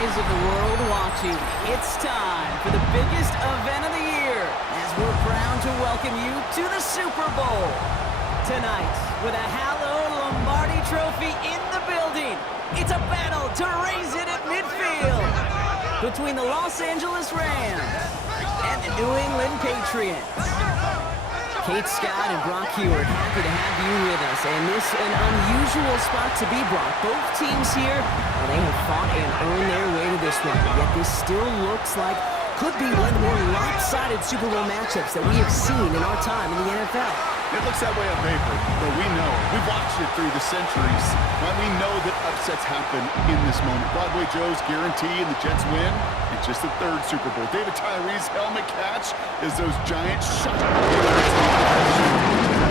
eyes of the world watching, it's time for the biggest event of the year as we're proud to welcome you to the Super Bowl. Tonight, with a hallowed Lombardi trophy in the building, it's a battle to raise it at midfield between the Los Angeles Rams and the New England Patriots. Kate Scott and Brock Heward, happy to have you with us. And this an unusual spot to be, Brock. Both teams here, well, they have fought and earned their way to this one. Yet this still looks like could be one of the more lopsided Super Bowl matchups that we have seen in our time in the NFL. It looks that way on paper, but we know. We've watched it through the centuries. Right? We know that upsets happen in this moment. Broadway Joe's guarantee and the Jets win. It's just the third Super Bowl. David Tyree's helmet catch is those giant shots.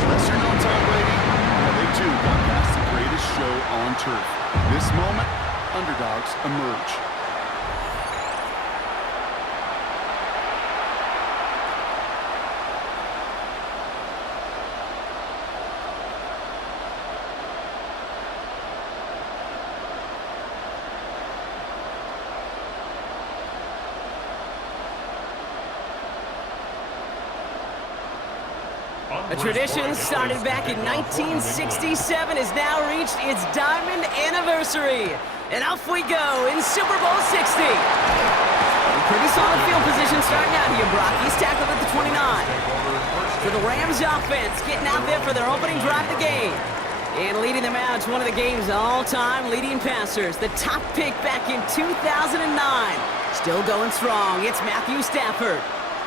Lesser known Tom Brady, well, they too got past the greatest show on turf. This moment, underdogs emerge. A tradition started back in 1967 has now reached its diamond anniversary. And off we go in Super Bowl 60. Pretty solid field position starting out here, Brock. He's tackled at the 29. For the Rams offense, getting out there for their opening drive of the game. And leading them out to one of the game's all-time leading passers. The top pick back in 2009. Still going strong. It's Matthew Stafford.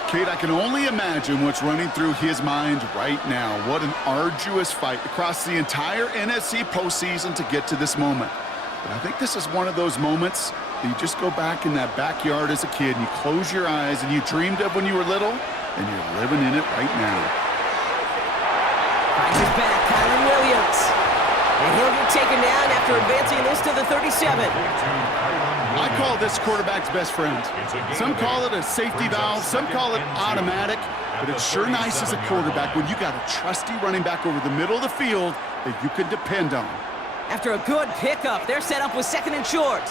Kate, I can only imagine what's running through his mind right now. What an arduous fight across the entire NFC postseason to get to this moment. But I think this is one of those moments that you just go back in that backyard as a kid and you close your eyes and you dreamed of when you were little, and you're living in it right now. Finds his back, Kyron Williams. And he'll get taken down after advancing this to the 37. I call this quarterback's best friend. Some call it a safety valve, some call it automatic, but it's sure nice as a quarterback when you got a trusty running back over the middle of the field that you can depend on. After a good pickup, they're set up with second and short.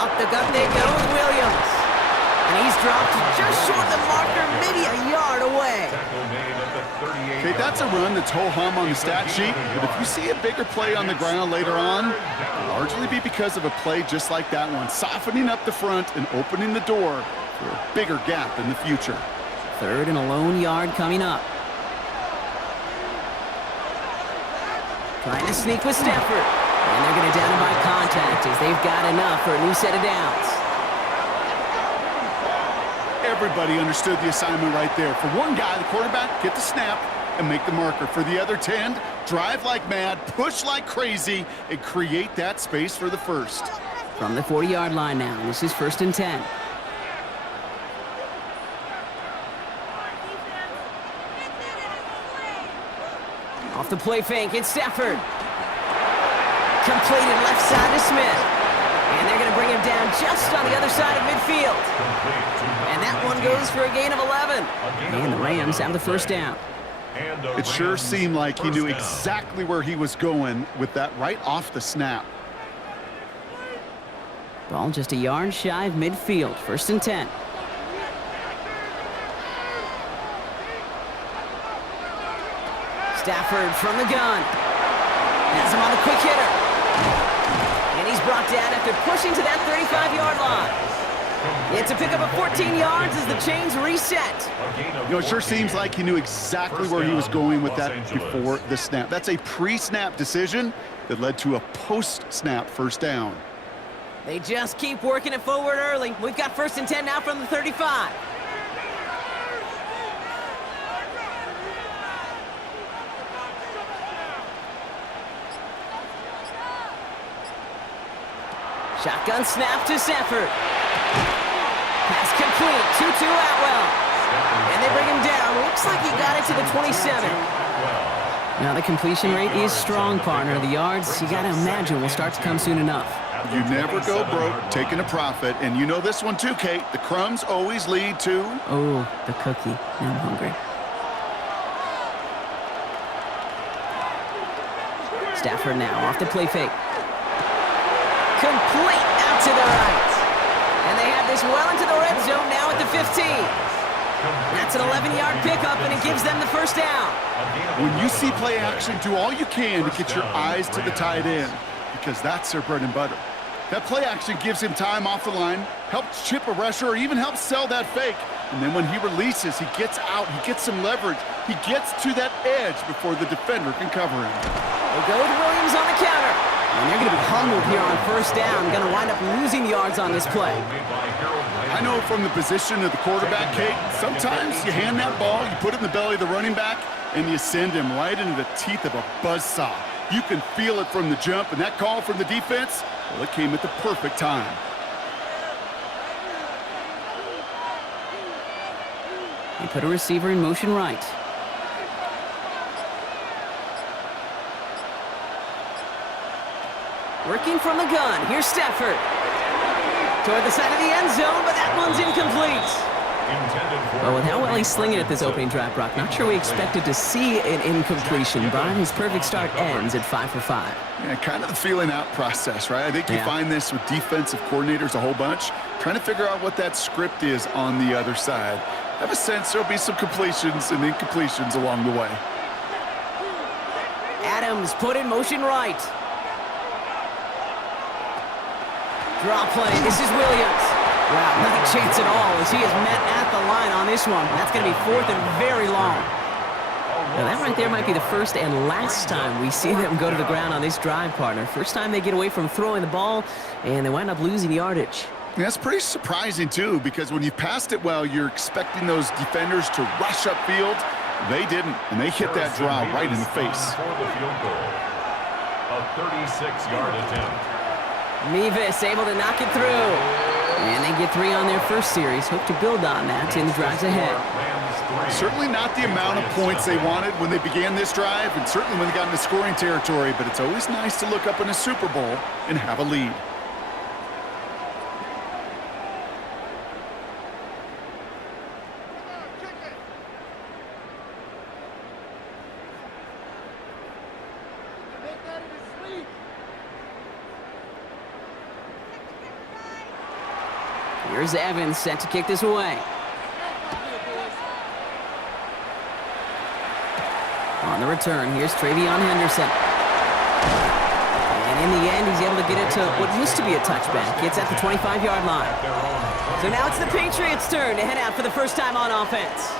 Up the gut they go with Williams. And he's dropped just short of the marker, maybe a yard away. Okay, that's a run that's ho-hum on the stat sheet, but if you see a bigger play on the ground later on, it'll largely be because of a play just like that one, softening up the front and opening the door for a bigger gap in the future. Third and a lone yard coming up. Trying to sneak with Stafford. And they're going to down him by contact as they've got enough for a new set of downs. Everybody understood the assignment right there. For one guy, the quarterback, get the snap and make the marker. For the other 10, drive like mad, push like crazy, and create that space for the first. From the 40-yard line now, this is 1st and 10. Off the play fake, it's Stafford. Completed left side to Smith. And they're going to bring him down just on the other side of midfield. And that one goes for a gain of 11. And the Rams have the first down. It sure seemed like he knew exactly where he was going with that right off the snap. Ball just a yard shy of midfield. 1st and 10. Stafford from the gun. Has him on the quick hitter. And he's brought down after pushing to that 35-yard line. It's a pickup of 14 yards as the chains reset. You know, it sure seems like he knew exactly where he was going with that before the snap. That's a pre-snap decision that led to a post-snap first down. They just keep working it forward early. We've got 1st and 10 now from the 35. Shotgun snap to Stafford. Pass complete. 2-2 Atwell. And they bring him down. Looks like he got it to the 27. Now the completion rate is strong, partner. The yards, you got to imagine, will start to come soon enough. You never go broke taking a profit. And you know this one too, Kate. The crumbs always lead to... Oh, the cookie. Now I'm hungry. Stafford now off the play fake. Complete out to the right. And they have this well into the red zone now at the 15. That's an 11-yard pickup, and it gives them the first down. When you see play action, do all you can to get your eyes to the tight end, because that's their bread and butter. That play action gives him time off the line, helps chip a rusher, or even helps sell that fake. And then when he releases, he gets out, he gets some leverage, he gets to that edge before the defender can cover him. They go with Williams on the counter. And they're going to be humbled here on first down. Going to wind up losing yards on this play. I know from the position of the quarterback, Kate, sometimes you hand that ball, you put it in the belly of the running back, and you send him right into the teeth of a buzzsaw. You can feel it from the jump, and that call from the defense, well, it came at the perfect time. They put a receiver in motion right. Working from the gun. Here's Stafford. Toward the side of the end zone, but that one's incomplete. Well, with how well he's slinging at this opening drive, Brock, not sure we expected to see an incompletion, but his perfect start ends at 5 for 5. Yeah, kind of the feeling out process, right? I think you find this with defensive coordinators a whole bunch, trying to figure out what that script is on the other side. I have a sense there'll be some completions and incompletions along the way. Adams put in motion right. Draw play. This is Williams. Wow, not a chance at all as he is met at the line on this one. That's going to be fourth and very long. Now that right there might be the first and last time we see them go to the ground on this drive, partner. First time they get away from throwing the ball, and they wind up losing yardage. That's pretty surprising, too, because when you passed it well, you're expecting those defenders to rush upfield. They didn't, and they hit that draw right in the face. For the field goal, a 36-yard attempt. Mevis able to knock it through. And they get 3 on their first series. Hope to build on that in the drives ahead. Certainly not the amount of points they wanted when they began this drive, and certainly when they got into scoring territory, but it's always nice to look up in a Super Bowl and have a lead. Here's Evans set to kick this away. On the return, here's Travion Henderson. And in the end, he's able to get it to what used to be a touchback. It's at the 25-yard line. So now it's the Patriots' turn to head out for the first time on offense.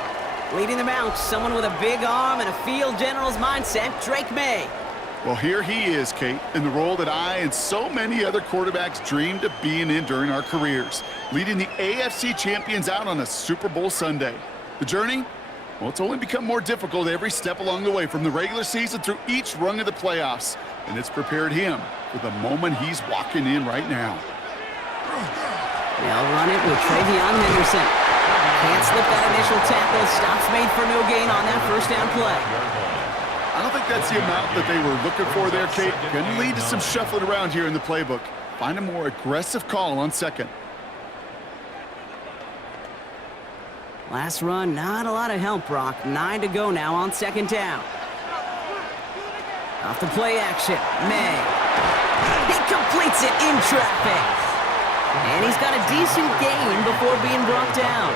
Leading them out, someone with a big arm and a field general's mindset, Drake May. Well, here he is, Kate, in the role that I and so many other quarterbacks dreamed of being in during our careers, leading the AFC champions out on a Super Bowl Sunday. The journey? Well, it's only become more difficult every step along the way, from the regular season through each rung of the playoffs, and it's prepared him for the moment he's walking in right now. They'll run it with Travion Henderson. Can't slip that initial tackle. Stops made for no gain on that first down play. I don't think that's the amount that they were looking for there, Kate. Going to lead to some shuffling around here in the playbook. Find a more aggressive call on second. Last run, not a lot of help, Brock. 9 to go now on second down. Off the play action, May. He completes it in traffic. And he's got a decent gain before being brought down.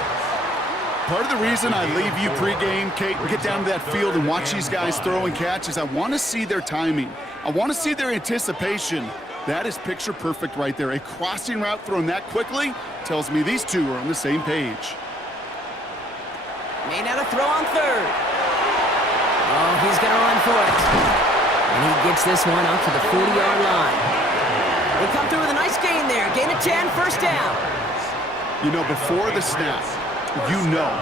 Part of the reason I leave you pregame, Kate, and get down to that field and watch these guys throw and catch is I want to see their timing. I want to see their anticipation. That is picture perfect right there. A crossing route thrown that quickly tells me these two are on the same page. Made out a throw on third. Oh, he's going to run for it. And he gets this one up to the 40-yard line. They come through with a nice gain there. Gain of 10, first down. You know, before the snap,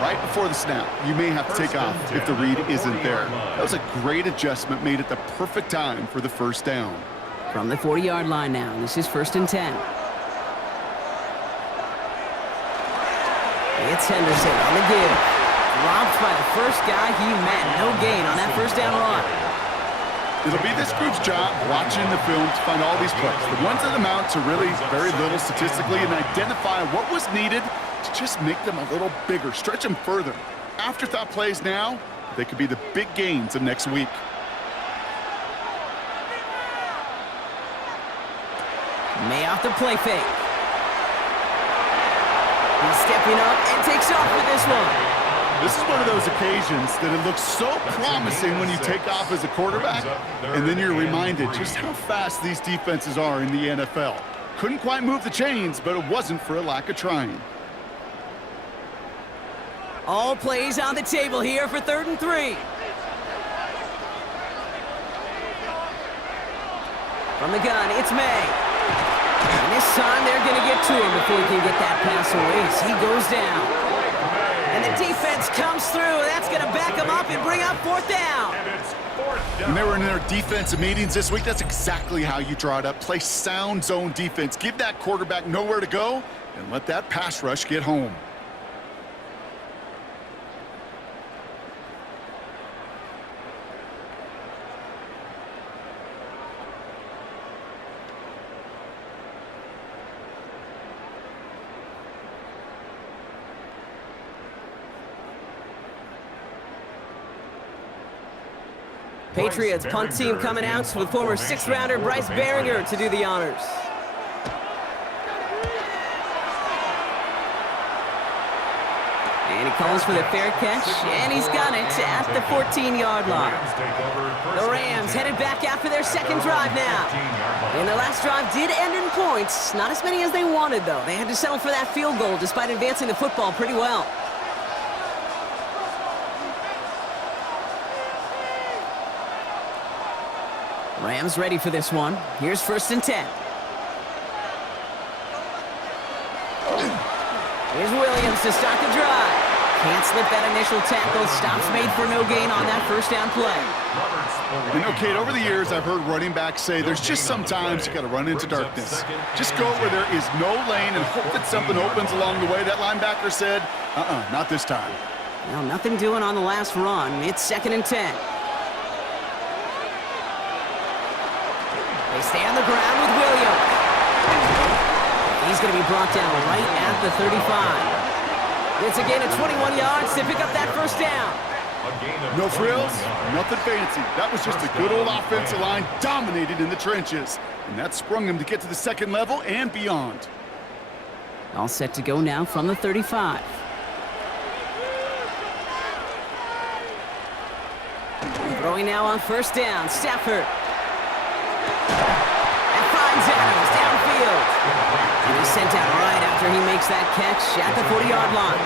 right before the snap, you may have to take off if the read isn't there. That was a great adjustment made at the perfect time for the first down. From the 40-yard line now, this is first and 10. It's Henderson on the give. Dropped by the first guy he met. No gain on that first down run. It'll be this group's job watching the film to find all these plays. The ones that amount to really very little statistically, and identify what was needed to just make them a little bigger, stretch them further. Afterthought plays now, they could be the big gains of next week. May off the play fake. He's stepping up and takes off with this one. This is one of those occasions that it looks so promising when you take off as a quarterback, and then you're reminded just how fast these defenses are in the NFL. Couldn't quite move the chains, but it wasn't for a lack of trying. All plays on the table here for 3rd and 3. From the gun, it's May. And this time they're going to get to him before he can get that pass away as he goes down. And the defense comes through. That's going to back them up and bring up 4th down. When they were in their defensive meetings this week, that's exactly how you draw it up. Play sound zone defense. Give that quarterback nowhere to go and let that pass rush get home. Patriots punt team coming out with former 6th-rounder Bryce Behringer to do the honors. And he calls for the fair catch, and he's got it at the 14-yard line. The Rams headed back after their 2nd drive now. And their last drive did end in points. Not as many as they wanted, though. They had to settle for that field goal despite advancing the football pretty well. Rams ready for this one. Here's 1st and 10. Here's Williams to start the drive. Can't slip that initial tackle. Stops made for no gain on that 1st down play. You know, Kate, over the years, I've heard running backs say there's just sometimes you got to run into darkness. Just go where there is no lane and hope that something opens along the way. That linebacker said, not this time. Well, nothing doing on the last run. It's 2nd and 10. They stay on the ground with Williams. He's going to be brought down right at the 35. It's a gain of 21 yards to pick up that 1st down. No frills, nothing fancy. That was just a good old offensive line dominated in the trenches. And that sprung him to get to the 2nd level and beyond. All set to go now from the 35. Throwing now on 1st down, Stafford. And finds Adams downfield. And he's sent out right after he makes that catch at the 40-yard line.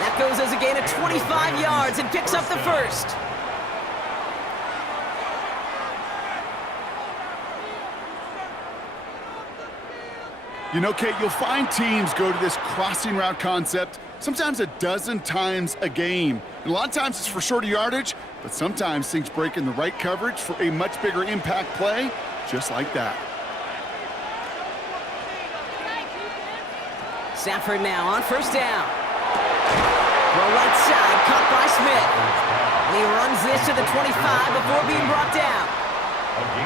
That goes as a gain of 25 yards and picks up the 1st. You know, Kate, you'll find teams go to this crossing route concept sometimes a dozen times a game. And a lot of times it's for shorter yardage, but sometimes things break in the right coverage for a much bigger impact play, just like that. Stafford now on 1st down. The right side, caught by Smith. And he runs this to the 25 before being brought down.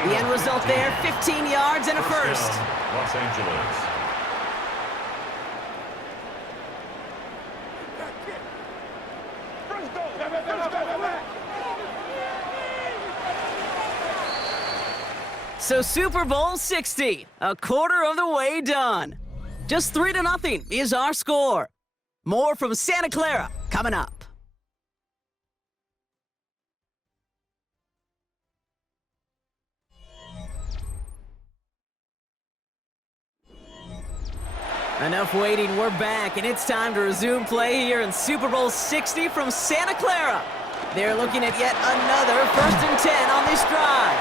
The end result there, 15 yards and a 1st. Los Angeles. So Super Bowl 60, a quarter of the way done. Just 3-0 is our score. More from Santa Clara coming up. Enough waiting, we're back, and it's time to resume play here in Super Bowl 60 from Santa Clara. They're looking at yet another 1st and 10 on this drive.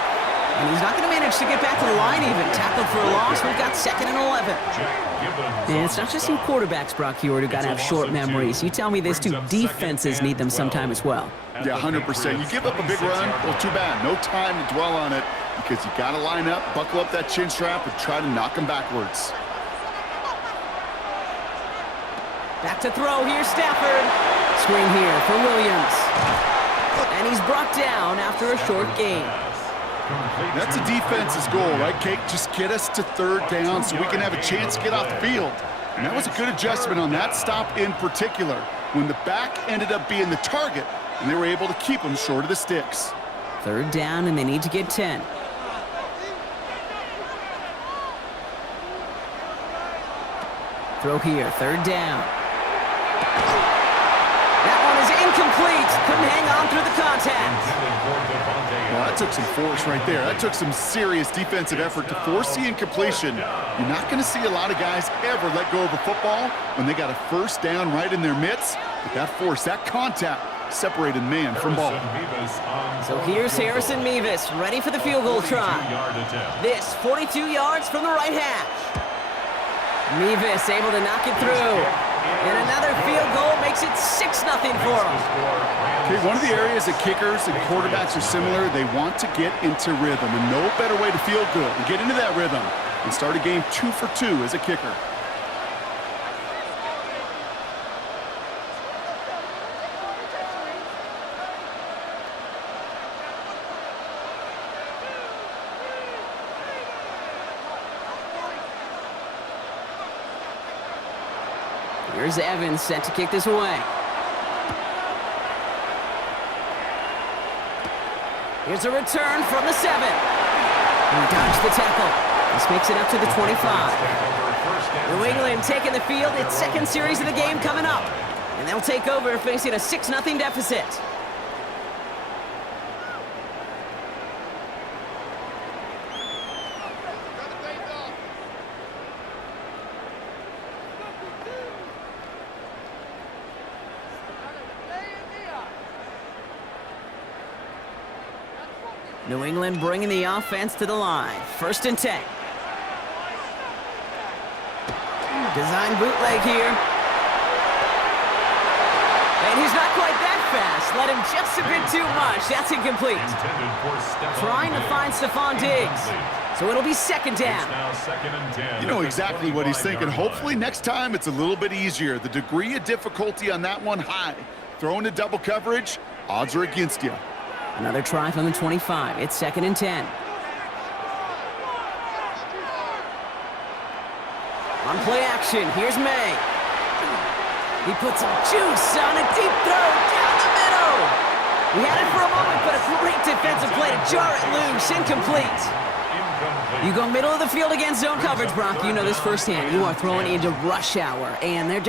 And he's not going to manage to get back to the line even. Tackled for a loss, we've got 2nd and 11. And it's not just some quarterbacks, Brock Heward, who got to have short memories. You tell me these 2 defenses need them sometime as well. Yeah, 100%. You give up a big run, well, too bad. No time to dwell on it because you got to line up, buckle up that chin strap, and try to knock them backwards. Back to throw here, Stafford. Screen here for Williams. And he's brought down after a short gain. That's a defense's goal, right, Kate? Just get us to 3rd down so we can have a chance to get off the field. And that was a good adjustment on that stop in particular, when the back ended up being the target, and they were able to keep him short of the sticks. 3rd down, and they need to get 10. Throw here, third down. That one is incomplete. Couldn't hang on through the contact. Well, that took some force right there. That took some serious defensive effort to force the incompletion. You're not going to see a lot of guys ever let go of a football when they got a first down right in their midst. But that force, that contact, separated man from ball. So here's Harrison Mevis, ready for the field goal try. This, 42 yards from the right hash. Mevis able to knock it through. And another field goal makes it 6-0 for them. Okay, one of the areas that kickers and quarterbacks are similar, they want to get into rhythm. And no better way to feel good and get into that rhythm and start a game 2 for 2 as a kicker. Here's Evans set to kick this away. Here's a return from the 7. He dodged the tackle. This makes it up to the 25. New England taking the field. Its second series of the game coming up. And they'll take over facing a 6-0 deficit. New England bringing the offense to the line. 1st and 10. Design bootleg here. And he's not quite that fast. Let him just a bit too much. That's incomplete. Trying to find Stephon Diggs. So it'll be 2nd down. You know exactly what he's thinking. Hopefully next time it's a little bit easier. The degree of difficulty on that one high. Throwing to double coverage, odds are against you. Another try from the 25. It's 2nd and 10. On play action, here's May. He puts some juice on a deep throw down the middle. We had it for a moment, but a great defensive play to jar it loose. Incomplete. You go middle of the field against zone coverage, Brock. You know this firsthand. You are throwing into rush hour, and there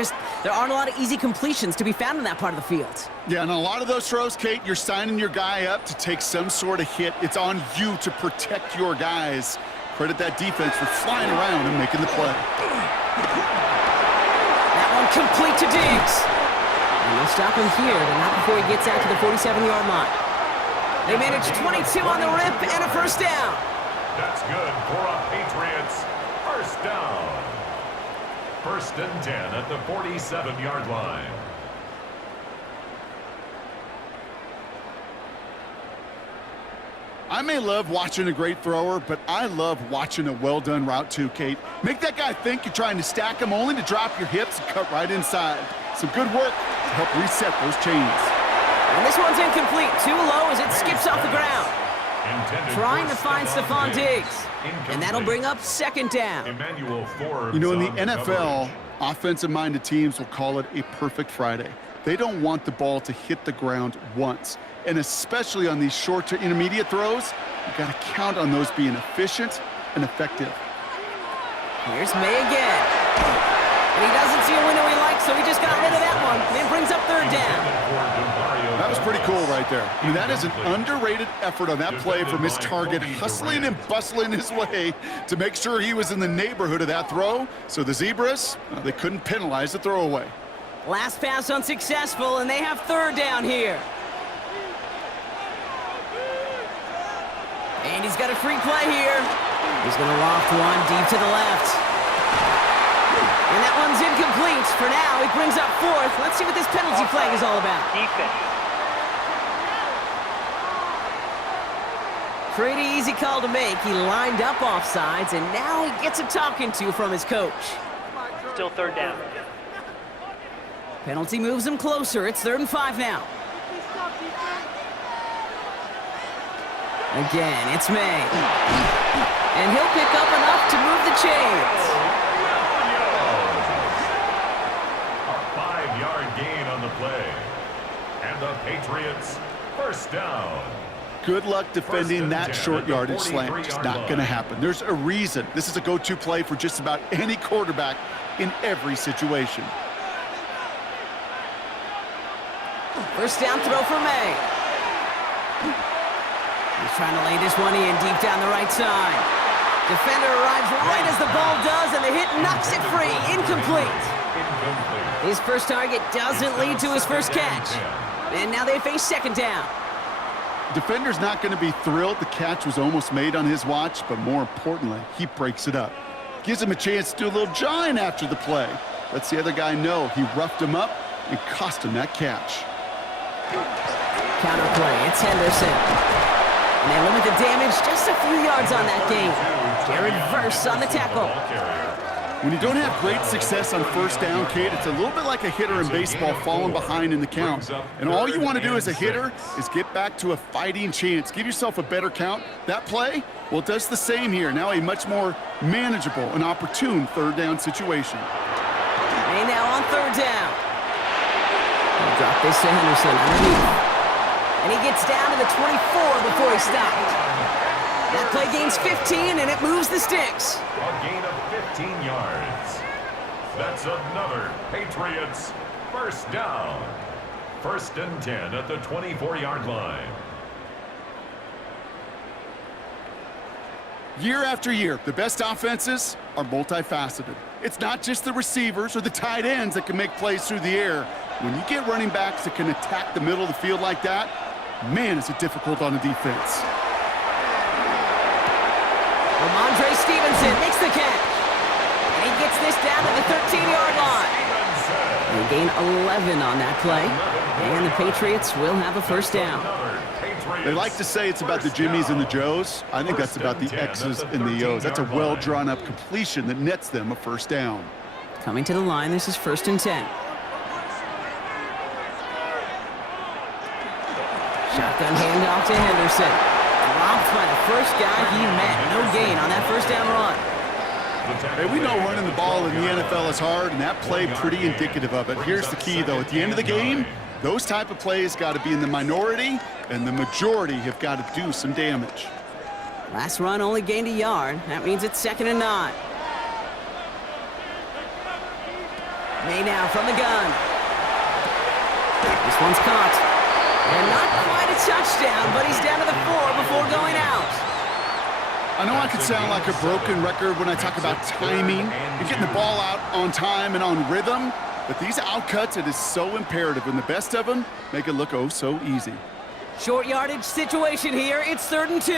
aren't a lot of easy completions to be found in that part of the field. Yeah, and a lot of those throws, Kate, you're signing your guy up to take some sort of hit. It's on you to protect your guys. Credit that defense for flying around and making the play. That one complete to Diggs. And they'll stop him here, but not before he gets out to the 47-yard line. They manage 22 on the rip and a 1st down. That's good for a Patriots 1st down. 1st and 10 at the 47-yard line. I may love watching a great thrower, but I love watching a well-done route too, Kate. Make that guy think you're trying to stack him only to drop your hips and cut right inside. Some good work to help reset those chains. And this one's incomplete. Too low as it skips off the ground. Trying to find Stephon Diggs. And that'll bring up 2nd down. You know, in the NFL, offensive-minded teams will call it a perfect Friday. They don't want the ball to hit the ground once. And especially on these short to intermediate throws, you got to count on those being efficient and effective. Here's May again. And he doesn't see a window he likes, so he just got rid of that one. And brings up 3rd down. That was pretty cool right there. I mean, that is an underrated effort on that play from his target, hustling and bustling his way to make sure he was in the neighborhood of that throw. So the Zebras, they couldn't penalize the throwaway. Last pass unsuccessful, and they have 3rd down here. And he's got a free play here. He's going to loft one deep to the left. And that one's incomplete. For now, he brings up 4th. Let's see what this penalty flag is all about. Defense. Pretty easy call to make. He lined up offsides, and now he gets a talking to from his coach. Still 3rd down. Penalty moves him closer. It's 3rd and 5 now. Again, it's May. And he'll pick up enough to move the chains. A 5-yard gain on the play. And the Patriots 1st down. Good luck defending that short yardage slant. Just not going to happen. There's a reason. This is a go-to play for just about any quarterback in every situation. First down throw for May. He's trying to lay this one in deep down the right side. Defender arrives right as the ball does, and the hit knocks it free. Incomplete. His first target doesn't lead to his first catch. And now they face second down. Defender's not going to be thrilled the catch was almost made on his watch, but more importantly, he breaks it up. Gives him a chance to do a little jawing after the play. Lets the other guy know he roughed him up and cost him that catch. Counter play, it's Henderson. And they limit the damage just a few yards on that game. Jared Verse on the tackle. When you don't have great success on first down, Kate, it's a little bit like a hitter in baseball falling behind in the count. And all you want to do as a hitter is get back to a fighting chance. Give yourself a better count. That play, well, it does the same here. Now a much more manageable and opportune third down situation. And now on third down. He'll drop this to Henderson underneath. And he gets down to the 24 before he stopped. That play gains 15, and it moves the sticks. A gain of 15 yards. That's another Patriots first down. First and 10 at the 24-yard line. Year after year, the best offenses are multifaceted. It's not just the receivers or the tight ends that can make plays through the air. When you get running backs that can attack the middle of the field like that, man, is it difficult on the defense. Ramondre Stevenson makes the catch. And he gets this down to the 13-yard line. They gain 11 on that play. And the Patriots will have a first down. They like to say it's about the Jimmies and the Joes. I think that's about the X's and the O's. That's a well-drawn-up completion that nets them a first down. Coming to the line, this is first and 10. Shotgun handoff to Henderson. Robbed by the first guy he met. No gain on that first down run. Hey, we know running the ball in the NFL is hard, and that play pretty indicative of it. Here's the key, though. At the end of the game, those type of plays got to be in the minority, and the majority have got to do some damage. Last run only gained a yard. That means it's second and 9. May now from the gun. This one's caught. And not quite a touchdown, but he's down to the 4 before going out. I know I could sound like a broken record when I talk about timing and getting the ball out on time and on rhythm, but these outcuts, it is so imperative, and the best of them make it look oh so easy. Short yardage situation here. It's third and 2.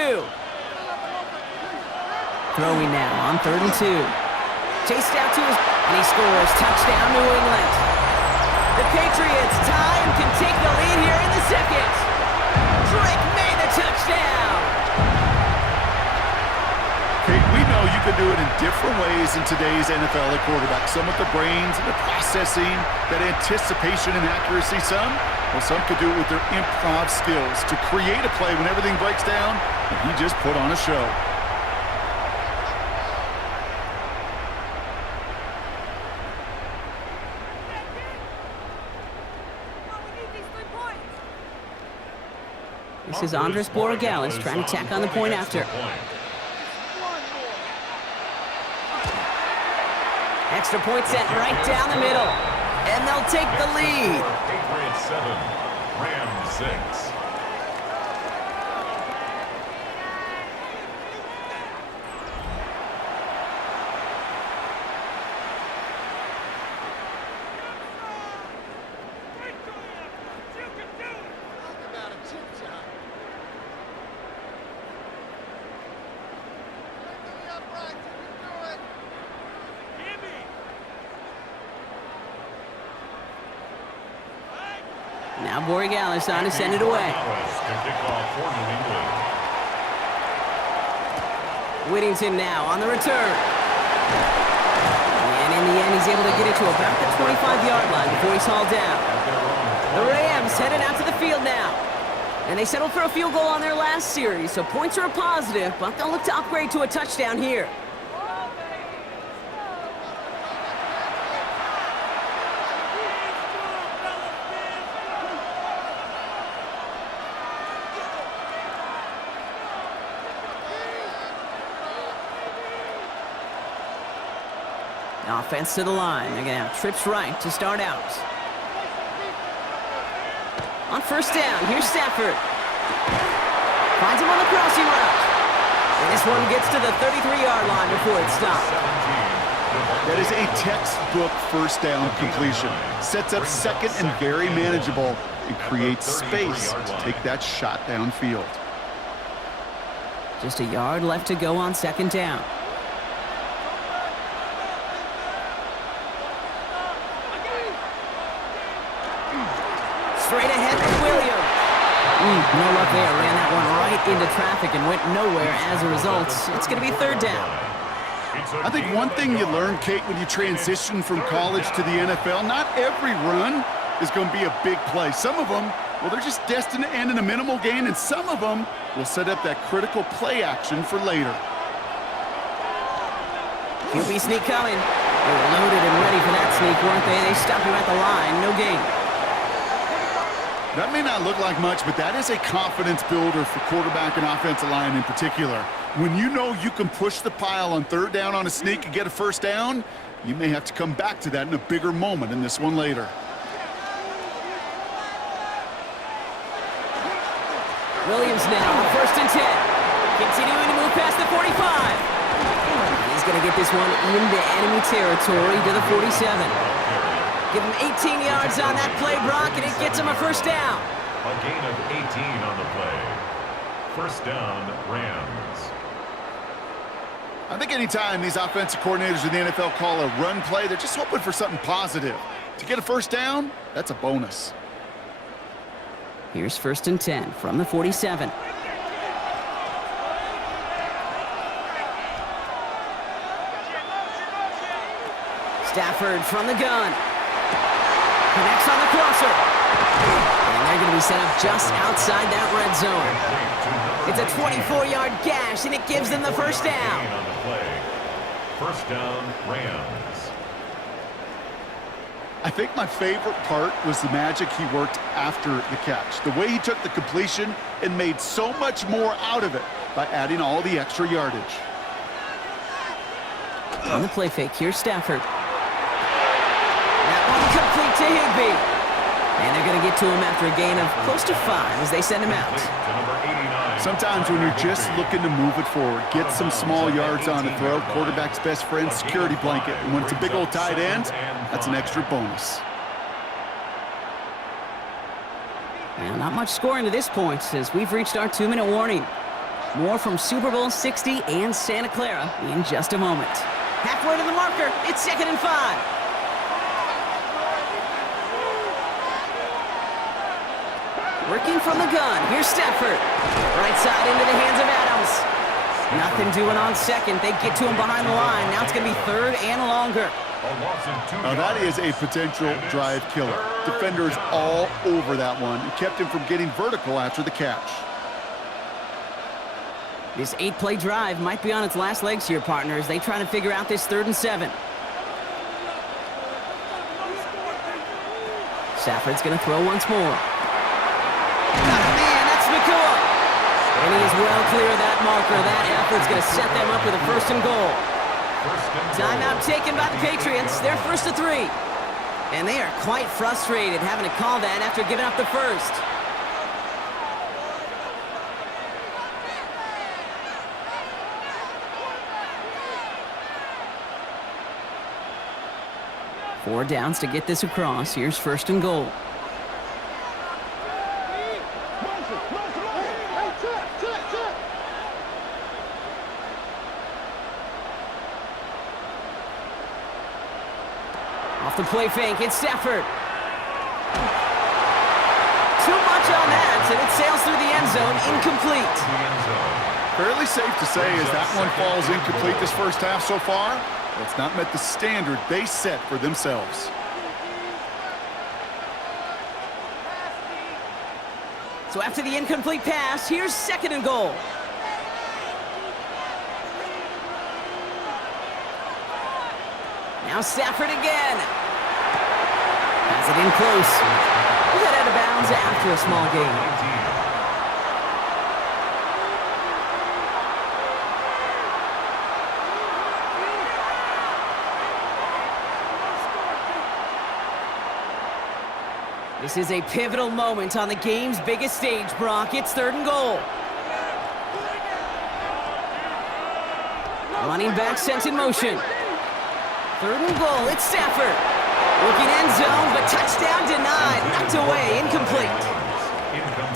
Throwing now on third and 2. Chased out to his, and he scores. Touchdown, New England. The Patriots tie and can take the lead here in the second. Drake made the touchdown. Kate, we know you can do it in different ways in today's NFL at quarterback. Some with the brains and the processing, that anticipation and accuracy. Some could do it with their improv skills to create a play when everything breaks down, and he just put on a show. This is Andres Borregales trying to tack on the point after. Extra point sent right down the middle. And they'll take the lead. Patriots 7, Rams 6. Now Borregales on to send it away. Whittington now on the return. And in the end, he's able to get it to about the 25-yard line before he's hauled down. The Rams headed out to the field now. And they settled for a field goal on their last series, so points are a positive, but they'll look to upgrade to a touchdown here. Offense to the line. They're going to have trips right to start out. On first down, here's Stafford. Finds him on the crossing route. And this one gets to the 33-yard line before it stops. That is a textbook first down completion. Sets up second and very manageable and creates space to take that shot downfield. Just a yard left to go on second down. Straight ahead with Williams. No luck there. Ran that one right into traffic and went nowhere as a result. It's going to be third down. I think one thing you learn, Kate, when you transition from college to the NFL, not every run is going to be a big play. Some of them, well, they're just destined to end in a minimal gain, and some of them will set up that critical play action for later. QB sneak coming. They were loaded and ready for that sneak, weren't they? They stopped him at the line. No gain. That may not look like much, but that is a confidence builder for quarterback and offensive line in particular. When you know you can push the pile on third down on a sneak and get a first down, you may have to come back to that in a bigger moment in this one later. Williams now on first and 10. Continuing to move past the 45. He's going to get this one into enemy territory to the 47. Give him 18 yards on that play, Brock, and it gets him a first down. A gain of 18 on the play. First down, Rams. I think anytime these offensive coordinators in the NFL call a run play, they're just hoping for something positive. To get a first down, that's a bonus. Here's first and 10 from the 47. Stafford from the gun. Connects on the crosser. And they're going to be set up just outside that red zone. It's a 24-yard gash, and it gives them the first down. First down, Rams. I think my favorite part was the magic he worked after the catch. The way he took the completion and made so much more out of it by adding all the extra yardage. On the play fake, here's Stafford. That one complete to Higbee. And they're going to get to him after a gain of close to 5 as they send him out. Sometimes when you're just looking to move it forward, get some small yards on the throw, quarterback's best friend, security blanket. And when it's a big old tight end, that's an extra bonus. And not much scoring to this point as we've reached our 2-minute warning. More from Super Bowl 60 and Santa Clara in just a moment. Halfway to the marker, it's second and 5. Working from the gun, here's Stafford. Right side into the hands of Adams. Nothing doing on second. They get to him behind the line. Now it's going to be third and longer. Now that is a potential drive killer. Defenders all over that one and kept him from getting vertical after the catch. This 8-play drive might be on its last legs here, partners. They try to figure out this 3rd and 7. Stafford's going to throw once more. And he is well clear of that marker. That effort's going to set them up with a first and goal. Timeout taken by the Patriots. They're first to 3. And they are quite frustrated having to call that after giving up the first. Four downs to get this across. Here's first and goal. Off the play fake, it's Stafford. Too much on that, and it sails through the end zone, incomplete. Fairly safe to say as that one falls incomplete this first half so far, it's not met the standard they set for themselves. So after the incomplete pass, here's second and goal. Now Stafford again. Has it in close. Head out of bounds after a small gain. This is a pivotal moment on the game's biggest stage, Brock. It's 3rd and goal. Running back sent in motion. 3rd and goal, it's Stafford. Looking end zone, but touchdown denied. Knocked away, incomplete.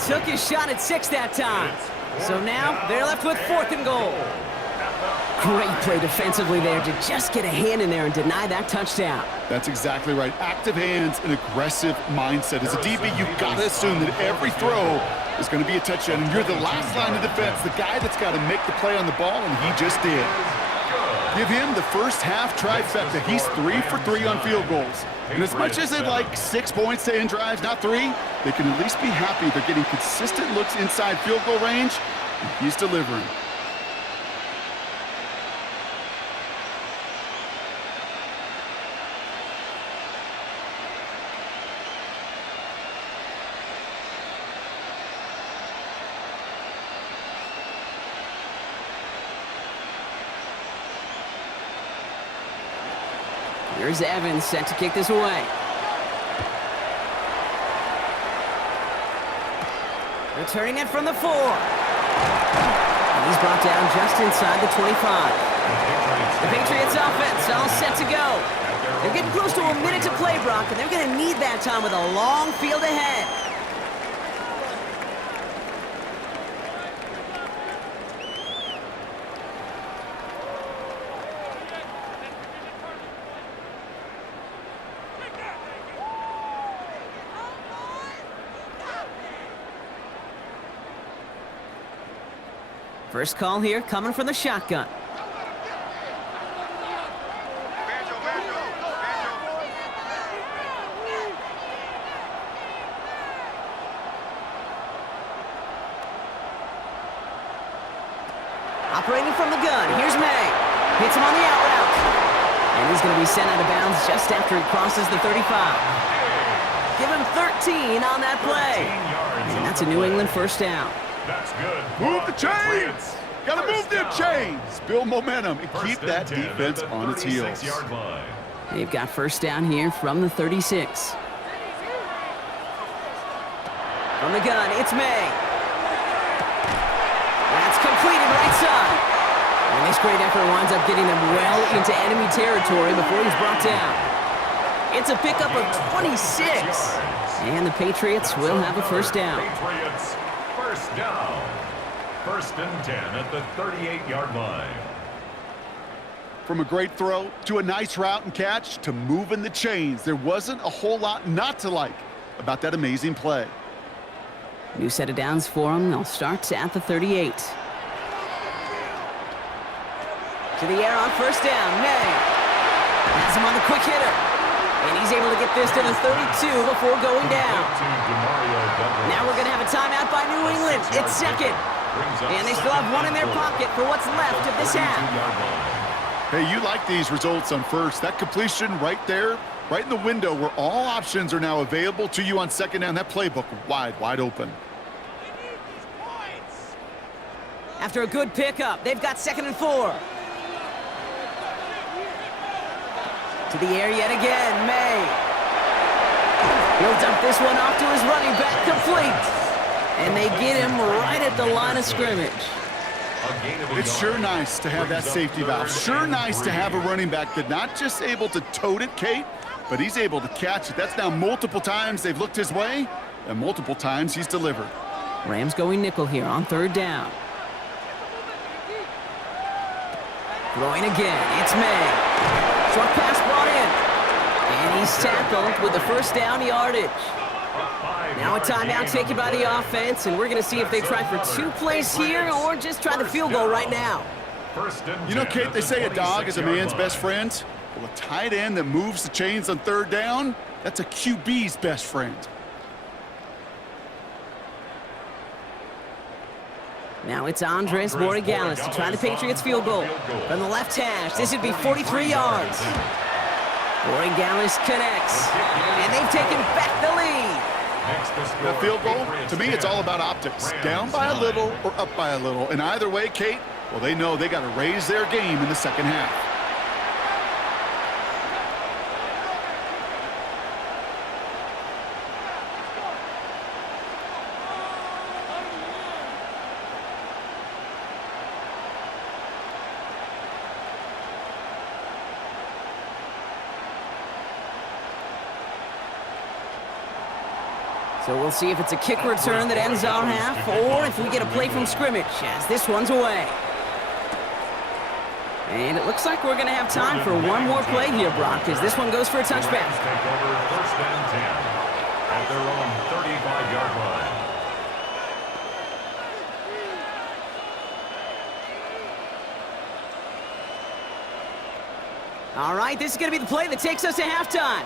Took his shot at 6 that time. So now they're left with 4th and goal. Great play defensively there to just get a hand in there and deny that touchdown. That's exactly right. Active hands and aggressive mindset. As a DB, you've got to assume that every throw is going to be a touchdown. And you're the last line of defense, the guy that's got to make the play on the ball, and he just did. Give him the first half trifecta. He's 3 for 3 on field goals. And as much as they'd like 6 points to end drives, not 3, they can at least be happy they're getting consistent looks inside field goal range, and he's delivering. Here's Evans set to kick this away. Returning it from the 4. And he's brought down just inside the 25. The Patriots offense all set to go. They're getting close to a minute to play, Brock, and they're going to need that time with a long field ahead. First call here coming from the shotgun. Operating from the gun, here's May. Hits him on the out route. And he's going to be sent out of bounds just after he crosses the 35. Give him 13 on that play. And that's a New England first down. That's good. Move the chains! Gotta move them chains! Build momentum and keep that defense on its heels. They've got first down here from the 36. From the gun, it's May. That's completed right side. And this great effort winds up getting them well into enemy territory before he's brought down. It's a pickup of 26. And the Patriots will have a first down. Patriots, first down. 1st and 10 at the 38-yard line. From a great throw to a nice route and catch to moving the chains, there wasn't a whole lot not to like about that amazing play. New set of downs for them. They'll start at the 38. To the air on first down, May. Has him on the quick hitter. And he's able to get this to the 32 before going down. Now we're going to have a timeout by New England. It's second. And they still have one in their pocket for what's left of this half. Hey, you like these results on first. That completion right there, right in the window where all options are now available to you on second down. That playbook wide open. After a good pickup, they've got 2nd and 4. To the air yet again, May. He'll dump this one off to his running back, complete. And they get him right at the line of scrimmage. It's sure nice to have that safety valve. Sure nice to have a running back that's not just able to tote it, Kate, but he's able to catch it. That's now multiple times they've looked his way, and multiple times he's delivered. Rams going nickel here on 3rd down. Throwing again, it's May. Short pass brought in. And he's tackled with the first down yardage. Now a timeout taken by the offense, and we're going to see if they try for 2 plays here or just try the field goal right now. You know, Kate, they say a dog is a man's best friend. Well, a tight end that moves the chains on 3rd down, that's a QB's best friend. Now it's Andres Borregales to try the Patriots field goal. From the left hash, this would be 43 yards. Borregales connects, and they've taken back the lead. That field goal, to me, it's all about optics. Down by a little or up by a little. And either way, Kate, well, they know they got to raise their game in the second half. So we'll see if it's a kick return that ends our half, or if we get a play from scrimmage, as this one's away. And it looks like we're going to have time for one more play here, Brock, as this one goes for a touchback. Take over 1st and 10 at their own 35-yard line. All right, this is going to be the play that takes us to halftime.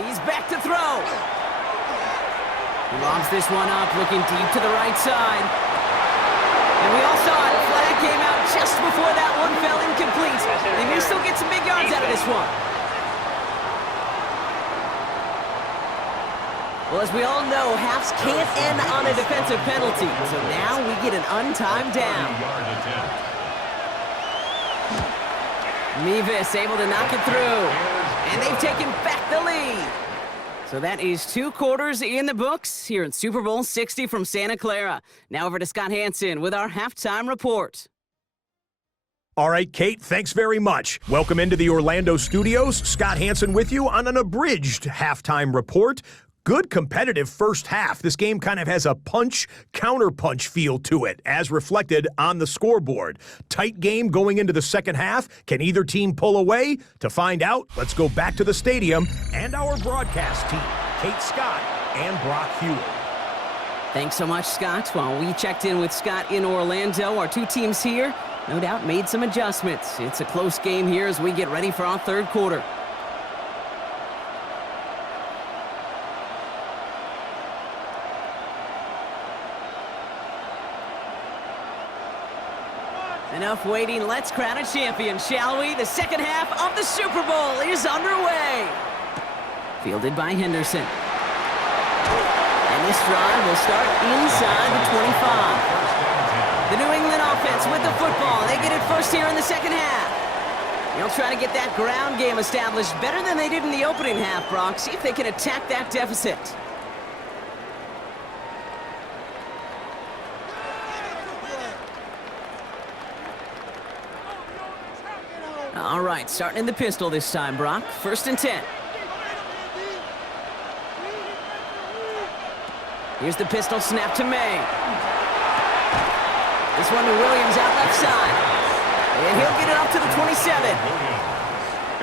He's back to throw. He lobs this one up, looking deep to the right side. And we all saw it. Flag came out just before that one fell incomplete. They may still get some big yards out of this one. Well, as we all know, halves can't end on a defensive penalty. So now we get an untimed down. Mevis able to knock it through. And they've taken back the lead. So that is 2 quarters in the books here in Super Bowl 60 from Santa Clara. Now over to Scott Hansen with our halftime report. All right, Kate, thanks very much. Welcome into the Orlando studios. Scott Hansen with you on an abridged halftime report. Good competitive first half. This game kind of has a punch-counterpunch feel to it, as reflected on the scoreboard. Tight game going into the second half. Can either team pull away? To find out, let's go back to the stadium and our broadcast team, Kate Scott and Brock Hewitt. Thanks so much, Scott. While we checked in with Scott in Orlando, our 2 teams here, no doubt, made some adjustments. It's a close game here as we get ready for our third quarter. Enough waiting, let's crown a champion, shall we? The second half of the Super Bowl is underway. Fielded by Henderson. And this drive will start inside the 25. The New England offense with the football. They get it first here in the second half. They'll try to get that ground game established better than they did in the opening half, Brock. See if they can attack that deficit. All right, starting in the pistol this time, Brock. 1st and 10. Here's the pistol snap to May. This one to Williams out left side. And he'll get it up to the 27.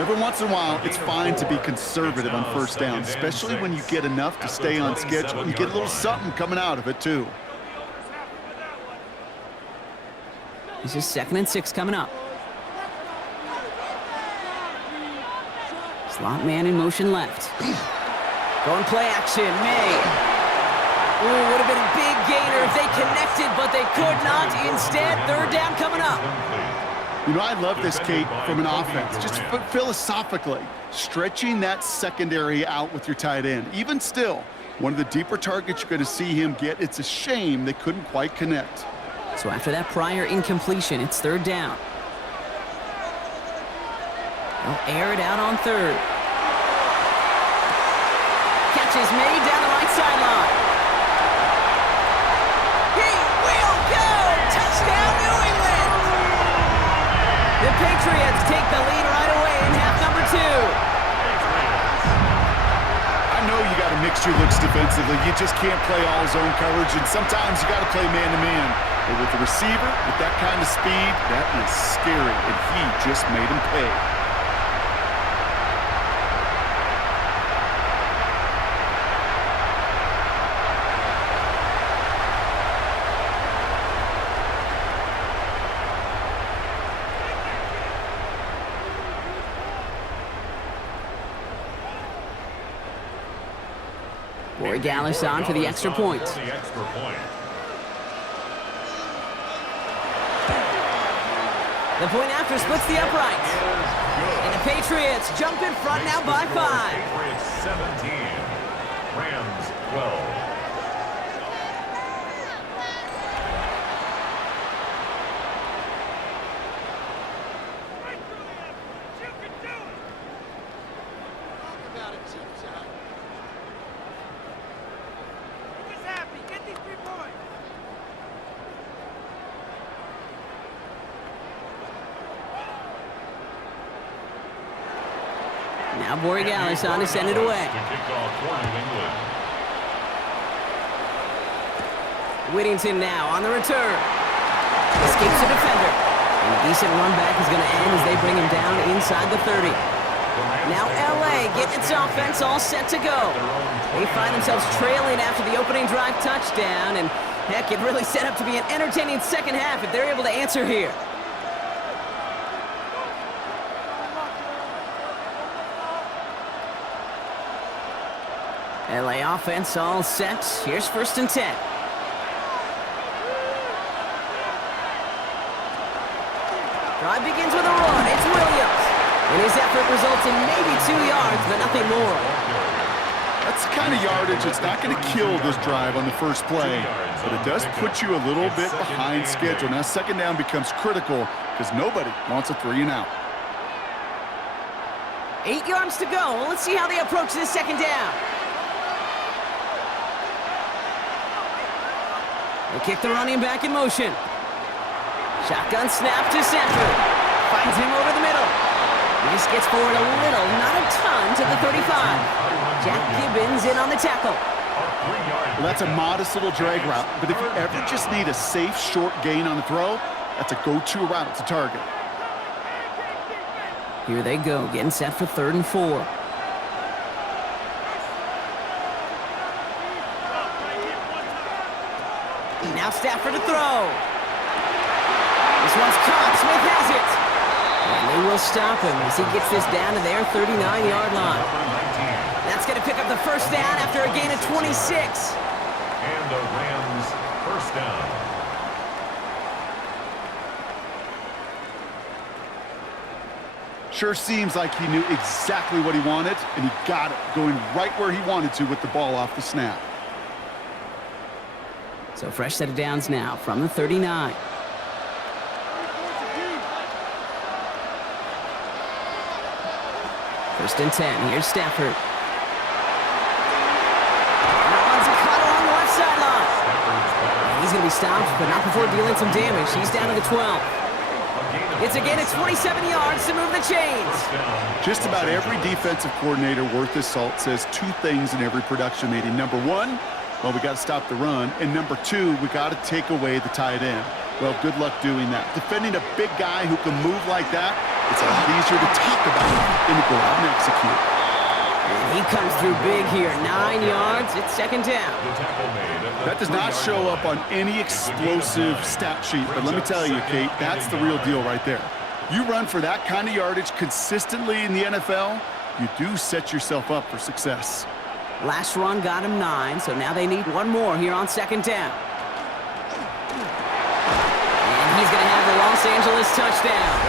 Every once in a while, it's fine to be conservative on first down, especially when you get enough to stay on schedule and get a little something coming out of it, too. This is 2nd and 6 coming up. Slot man in motion left. Going play action, May. Ooh, would have been a big gainer if they connected, but they could not. Instead, 3rd down coming up. You know, I love this, Kate, from an offense. Just philosophically, stretching that secondary out with your tight end. Even still, one of the deeper targets you're going to see him get. It's a shame they couldn't quite connect. So after that prior incompletion, it's 3rd down. They'll air it out on 3rd. Catch is made down the right sideline. He will go! Touchdown, New England! The Patriots take the lead right away in half number 2. I know you got to mix your looks defensively. You just can't play all zone coverage, and sometimes you got to play man-to-man. But with the receiver, with that kind of speed, that is scary, and he just made him pay. Boy Gallis on for the extra point. The point after splits the uprights. And the Patriots jump in front now by 5. Patriots 17, Rams 12. Now Borregales on to send it away. Whittington now on the return. Escapes the defender. And a decent run back is going to end as they bring him down inside the 30. Now LA getting its offense all set to go. They find themselves trailing after the opening drive touchdown, and heck, it really set up to be an entertaining second half if they're able to answer here. LA offense all set. Here's 1st and 10. Drive begins with a run. It's Williams. And his effort results in maybe 2 yards, but nothing more. That's the kind of yardage that's not going to kill this drive on the first play, but it does put you a little bit behind schedule. Now, second down becomes critical because nobody wants a 3 and out. 8 yards to go. Let's see how they approach this second down. They kick the running back in motion. Shotgun snap to Sanford. Finds him over the middle. This gets forward a little, not a ton, to the 35. Jack Gibbons in on the tackle. Well, that's a modest little drag route, but if you ever just need a safe, short gain on a throw, that's a go-to route to target. Here they go, getting set for 3rd and 4. Now Stafford to throw. This one's caught. Smith has it. And they will stop him as he gets this down to their 39-yard line. That's going to pick up the first down after a gain of 26. And the Rams first down. Sure seems like he knew exactly what he wanted, and he got it, going right where he wanted to with the ball off the snap. So fresh set of downs now from the 39. First and 10. Here's Stafford. That one's caught along the left sideline. He's going to be stopped, but not before dealing some damage. He's down to the 12. It's a gain of 27 yards to move the chains. Just about every defensive coordinator worth his salt says 2 things in every production meeting. Number 1, well, we got to stop the run. And number 2, we got to take away the tight end. Well, good luck doing that. Defending a big guy who can move like that, it's a lot easier to talk about than to go out and execute. And he comes through big here. 9 yards. It's second down. That does not show up on any explosive stat sheet, but let me tell you, Kate, that's the real deal right there. You run for that kind of yardage consistently in the NFL, you do set yourself up for success. Last run got him 9, so now they need one more here on second down. And he's going to have the Los Angeles touchdown.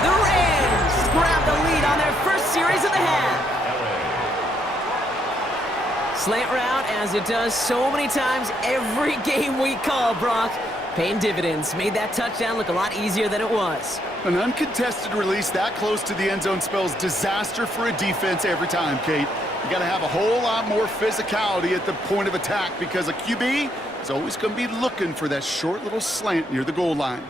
The Rams grab the lead on their first series of the half. Slant route, as it does so many times every game we call, Brock. Paying dividends. Made that touchdown look a lot easier than it was. An uncontested release that close to the end zone spells disaster for a defense every time, Kate. You got to have a whole lot more physicality at the point of attack because a QB is always going to be looking for that short little slant near the goal line.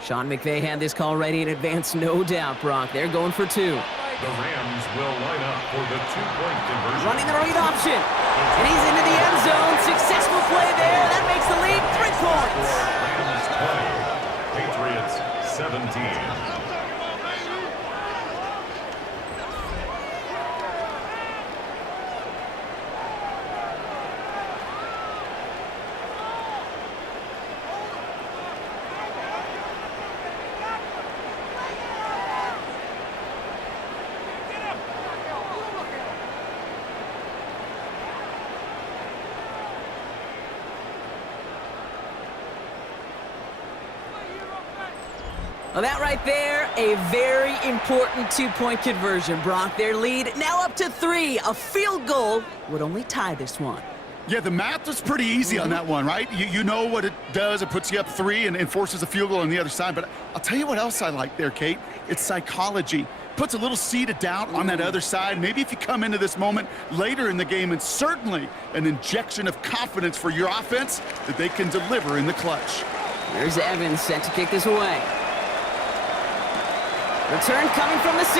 Sean McVay had this call ready in advance, no doubt, Brock. They're going for 2. The Rams will line up for the 2-point conversion. Running the read option. And he's into the end zone. Successful play there. That makes the lead 3 points. Rams 20, Patriots 17. Well, that right there, a very important 2-point conversion, Brock. Their lead now up to 3. A field goal would only tie this one. Yeah, the math was pretty easy on that one, right? You know what it does. It puts you up 3 and forces a field goal on the other side. But I'll tell you what else I like there, Kate. It's psychology. Puts a little seed of doubt on that other side. Maybe if you come into this moment later in the game, and certainly an injection of confidence for your offense that they can deliver in the clutch. There's Evans set to kick this away. Return coming from the 6.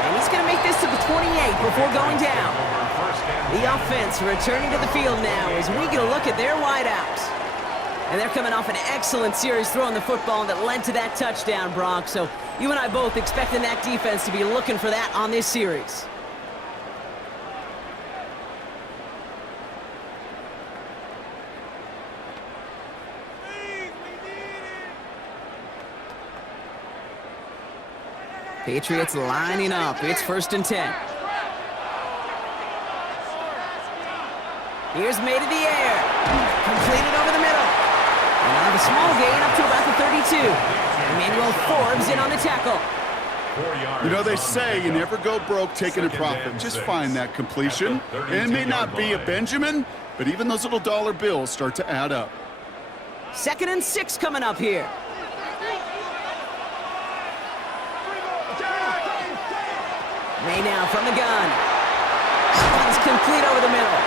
And he's going to make this to the 28 before going down. The offense returning to the field now as we get a look at their wideouts. And they're coming off an excellent series throwing the football that led to that touchdown, Brock. So you and I both expecting that defense to be looking for that on this series. Patriots lining up. It's 1st and 10. Here's made in the air. Completed over the middle. And now the small gain up to about the 32. Emmanuel Forbes in on the tackle. You know, they say you never go broke taking a profit. Just find that completion. And it may not be a Benjamin, but even those little dollar bills start to add up. 2nd and 6 coming up here. May now from the gun. One's complete over the middle.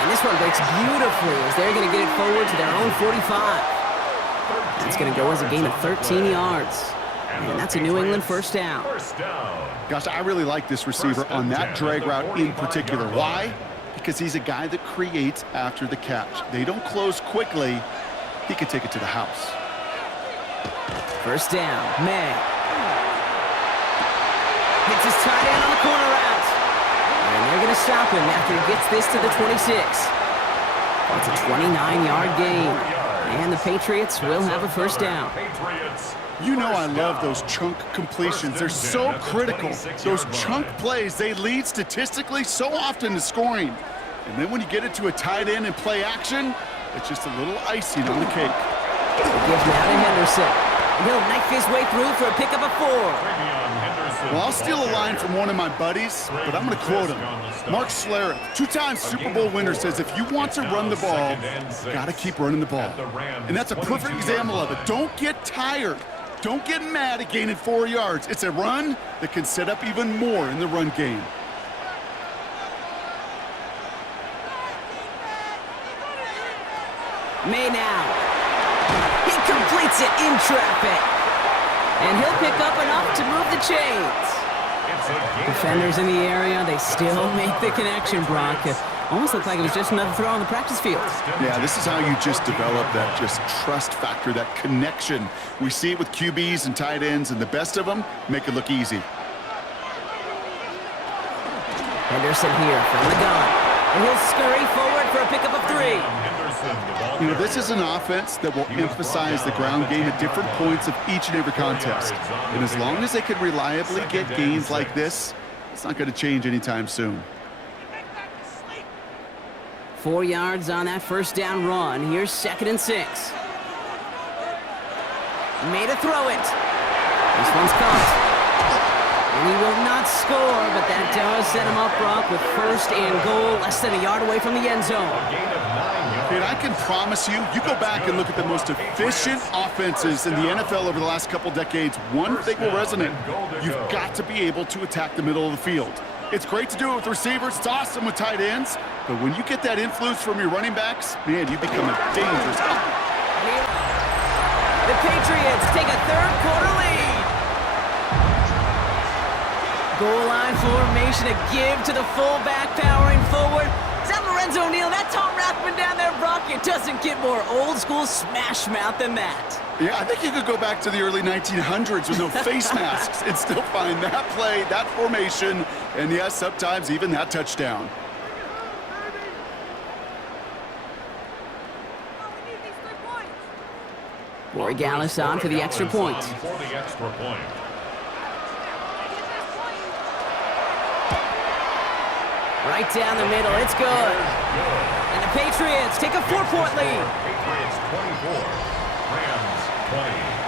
And this one breaks beautifully as they're going to get it forward to their own 45. That's going to go as a gain of 13 yards. And that's a New England 1st down. Gosh, I really like this receiver on that drag route in particular. Why? Because he's a guy that creates after the catch. They don't close quickly. He could take it to the house. 1st down, May. Hits his tight end on the corner route. And they're going to stop him after he gets this to the 26. That's a 29-yard gain. And the Patriots will have a 1st down. You know I love those chunk completions. They're so critical. Those chunk plays, they lead statistically so often to scoring. And then when you get it to a tight end and play action, it's just a little icing on the cake. It gives now to Henderson. And he'll knife his way through for a pickup of 4. Well, I'll steal a line from one of my buddies, but I'm going to quote him. Mark Schlereth, 2-time Super Bowl winner, says if you want to run the ball, you got to keep running the ball. And that's a perfect example of it. Don't get tired. Don't get mad at gaining 4 yards. It's a run that can set up even more in the run game. May now. He completes it in traffic. And he'll pick up enough to move the chains. Defenders in the area, they still make the connection, Brock. It almost looked like it was just another throw on the practice field. Yeah, this is how you just develop that just trust factor, that connection. We see it with QBs and tight ends, and the best of them make it look easy. Henderson here from the gun. And he'll scurry forward for a pickup of 3. You know, this is an offense that will emphasize the ground game at different points of each and every contest. And as long as they can reliably get gains like this, it's not going to change anytime soon. 4 yards on that 1st down run. Here's 2nd and 6. Made a throw it. This one's caught. And he will not score, but that does set him up, Brock, with 1st and goal, less than a yard away from the end zone. And I can promise you, you go back and look at the most efficient offenses in the NFL over the last couple decades, one thing will resonate. You've got to be able to attack the middle of the field. It's great to do it with receivers. It's awesome with tight ends. But when you get that influence from your running backs, man, you become a dangerous guy. The Patriots take a 3rd quarter lead. Goal line formation, a give to the fullback powering forward. Is that Lorenzo Neal? That Tom Rathman down there, Brock? It doesn't get more old school smash mouth than that. Yeah, I think you could go back to the early 1900s with no face masks and still find that play, that formation, and yes, sometimes even that touchdown. Borregales on for the extra point. Right down the middle, it's good. And the Patriots take a 4-point lead. Patriots 24, Rams 20.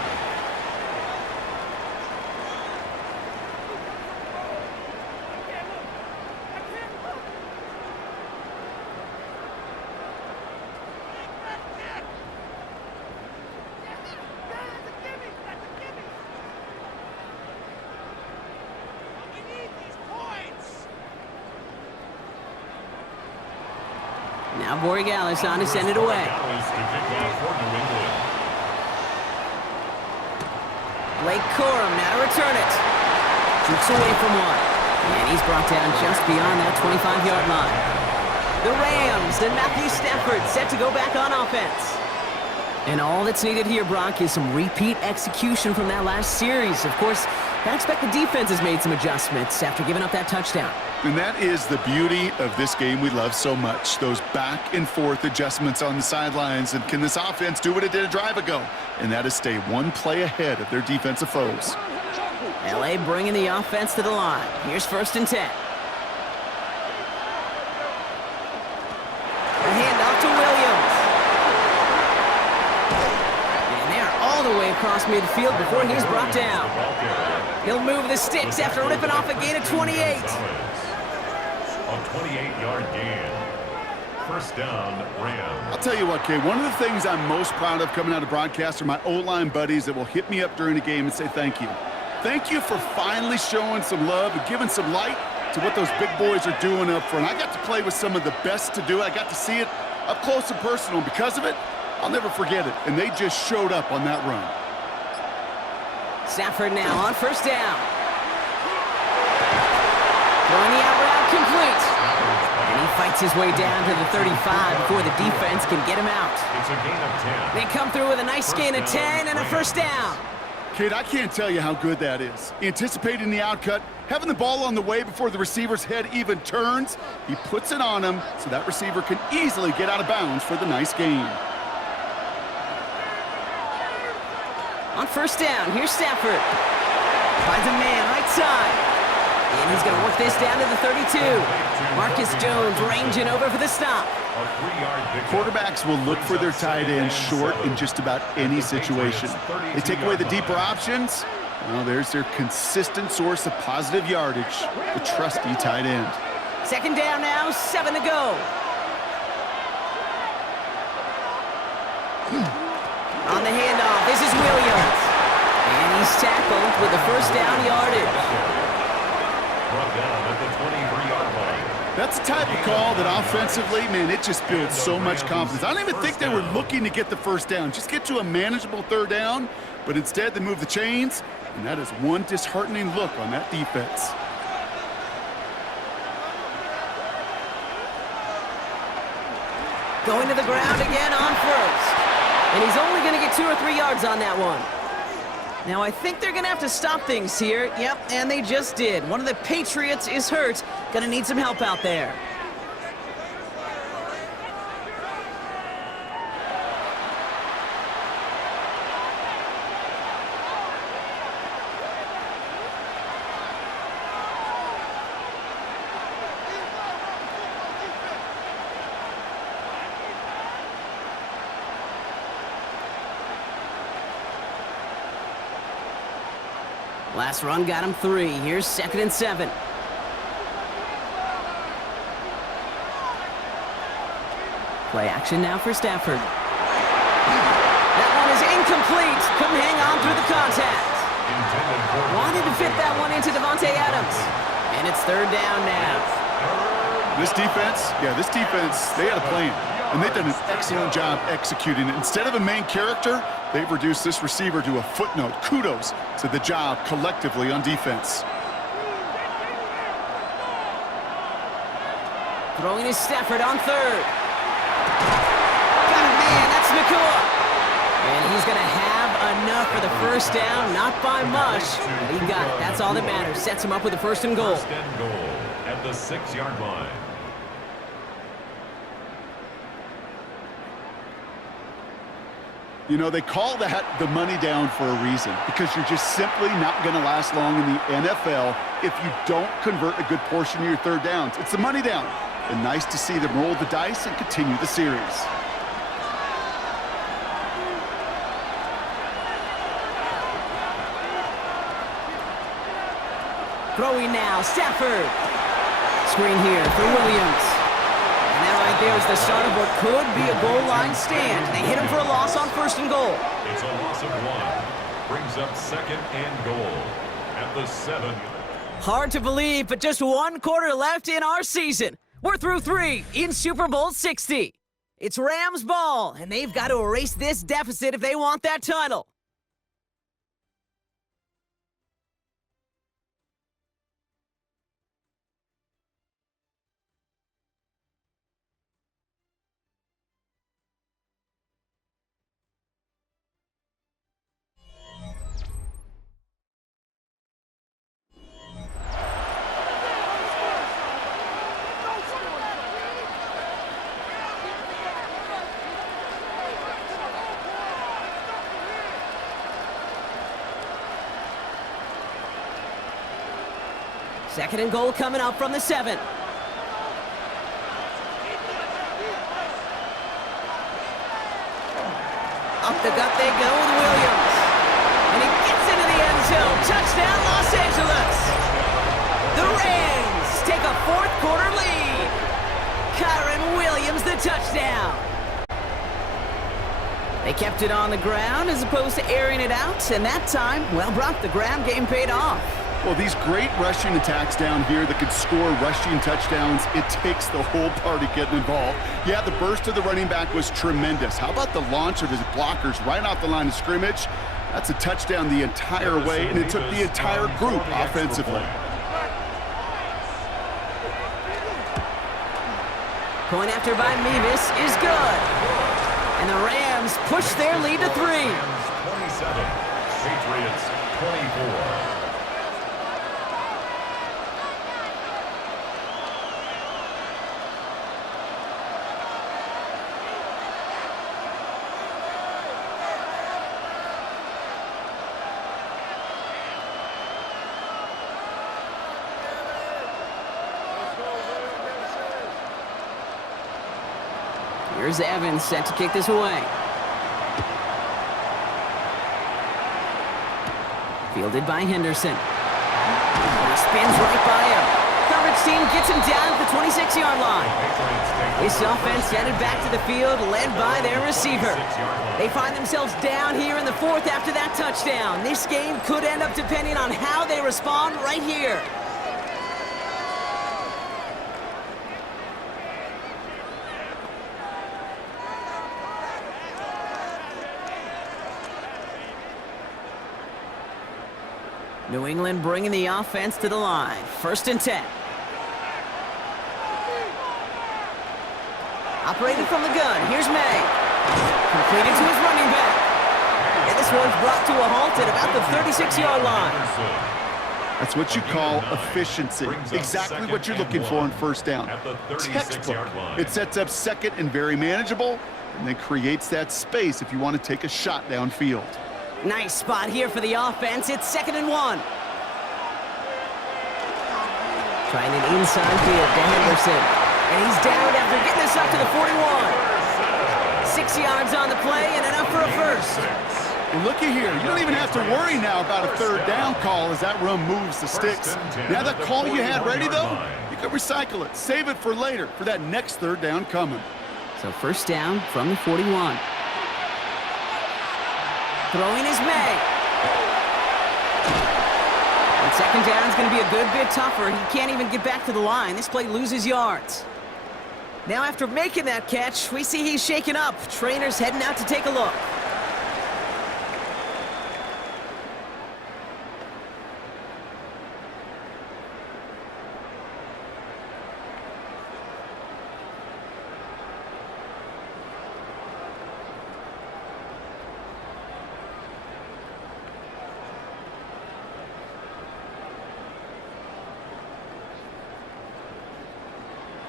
Now Borregales on to send it away. Blake Corum now to return it. Jukes away from one. And he's brought down just beyond that 25-yard line. The Rams and Matthew Stafford set to go back on offense. And all that's needed here, Brock, is some repeat execution from that last series. Of course, I expect the defense has made some adjustments after giving up that touchdown. And that is the beauty of this game we love so much, those back-and-forth adjustments on the sidelines. And can this offense do what it did a drive ago? And that is stay one play ahead of their defensive foes. L.A. bringing the offense to the line. Here's 1st and 10. A handoff to Williams. And they're all the way across midfield before he's brought down. He'll move the sticks after ripping off a gain of 28. A 28-yard gain. 1st down, Rams. I'll tell you what, Kay, one of the things I'm most proud of coming out of broadcast are my O-line buddies that will hit me up during the game and say thank you. Thank you for finally showing some love and giving some light to what those big boys are doing up front. I got to play with some of the best to do it. I got to see it up close and personal. Because of it, I'll never forget it. And they just showed up on that run. Stafford now on 1st down. Throwing the out route complete. And he fights his way down to the 35 before the defense can get him out. It's a gain of 10. They come through with a nice gain of 10 and a 1st down. Kid, I can't tell you how good that is. Anticipating the outcut, having the ball on the way before the receiver's head even turns. He puts it on him so that receiver can easily get out of bounds for the nice gain. On 1st down, here's Stafford. Finds a man right side. And he's going to work this down to the 32. Marcus Jones ranging over for the stop. Quarterbacks will look for their tight end short in just about any situation. They take away the deeper options. Well, there's their consistent source of positive yardage, the trusty tight end. 2nd down now, 7 to go. On the handoff, this is Williams. And he's tackled with the 1st down yardage. Brought down at the 23-yard line. That's the type of call that offensively, man, it just builds so much confidence. I don't even think they were looking to get the 1st down. Just get to a manageable 3rd down, but instead they move the chains, and that is one disheartening look on that defense. Going to the ground again on 1st. And he's only going to get 2 or 3 yards on that one. Now, I think they're going to have to stop things here. Yep, and they just did. One of the Patriots is hurt. Going to need some help out there. Last run got him 3. Here's 2nd and 7. Play action now for Stafford. That one is incomplete. Couldn't hang on through the contact. Wanted to fit that one into Devontae Adams. And it's 3rd down now. This defense, they had a plan. And they've done an excellent job executing it. Instead of a main character, they've reduced this receiver to a footnote. Kudos to the job collectively on defense. Throwing is Stafford on 3rd. Got a man, that's Nakua. And he's going to have enough for the 1st down, not by much. But he got it, that's all that matters. Sets him up with a 1st and goal. 1st and goal at the 6-yard line. You know, they call that the money down for a reason, because you're just simply not going to last long in the NFL if you don't convert a good portion of your 3rd downs. It's the money down. And nice to see them roll the dice and continue the series. Throwing now, Stafford. Screen here for Williams. And that right there is the start of what could be a goal line stand. They hit him for a loss on 1st and goal. It's a loss of 1. Brings up 2nd and goal at the 7. Hard to believe, but just 1 quarter left in our season. We're through 3 in Super Bowl 60. It's Rams ball, and they've got to erase this deficit if they want that title. Second and goal coming up from the 7. Up the gut they go with Williams. And he gets into the end zone. Touchdown, Los Angeles. The Rams take a fourth-quarter lead. Kyron Williams, the touchdown. They kept it on the ground as opposed to airing it out, and that time, well, Brock, the ground game paid off. Well, these great rushing attacks down here that could score rushing touchdowns, it takes the whole party getting involved. Yeah, the burst of the running back was tremendous. How about the launch of his blockers right off the line of scrimmage? That's a touchdown the entire way, and it took the entire group offensively. Point after by Mevis is good. And the Rams push their lead to 3. Rams 27, Patriots 24. Here's Evans set to kick this away. Fielded by Henderson. He spins right by him. Coverage team gets him down at the 26-yard line. This offense headed back to the field, led by their receiver. They find themselves down here in the 4th after that touchdown. This game could end up depending on how they respond right here. New England bringing the offense to the line. 1st and 10. Operating from the gun. Here's May. Completed to his running back. And this one's brought to a halt at about the 36-yard line. That's what you call efficiency. Exactly what you're looking for in 1st down. Textbook. It sets up 2nd and very manageable, and then creates that space if you want to take a shot downfield. Nice spot here for the offense. It's 2nd and 1. Trying an inside field to Henderson. And he's down after getting this up to the 41. 6 yards on the play and enough for a first. Well, looky here. You don't even have to worry now about a 3rd down call as that run moves the sticks. Now that call you had ready, though, you can recycle it. Save it for later for that next 3rd down coming. So 1st down from the 41. Throwing is May. And 2nd down is going to be a good bit tougher. He can't even get back to the line. This play loses yards. Now after making that catch, we see he's shaken up. Trainer's heading out to take a look.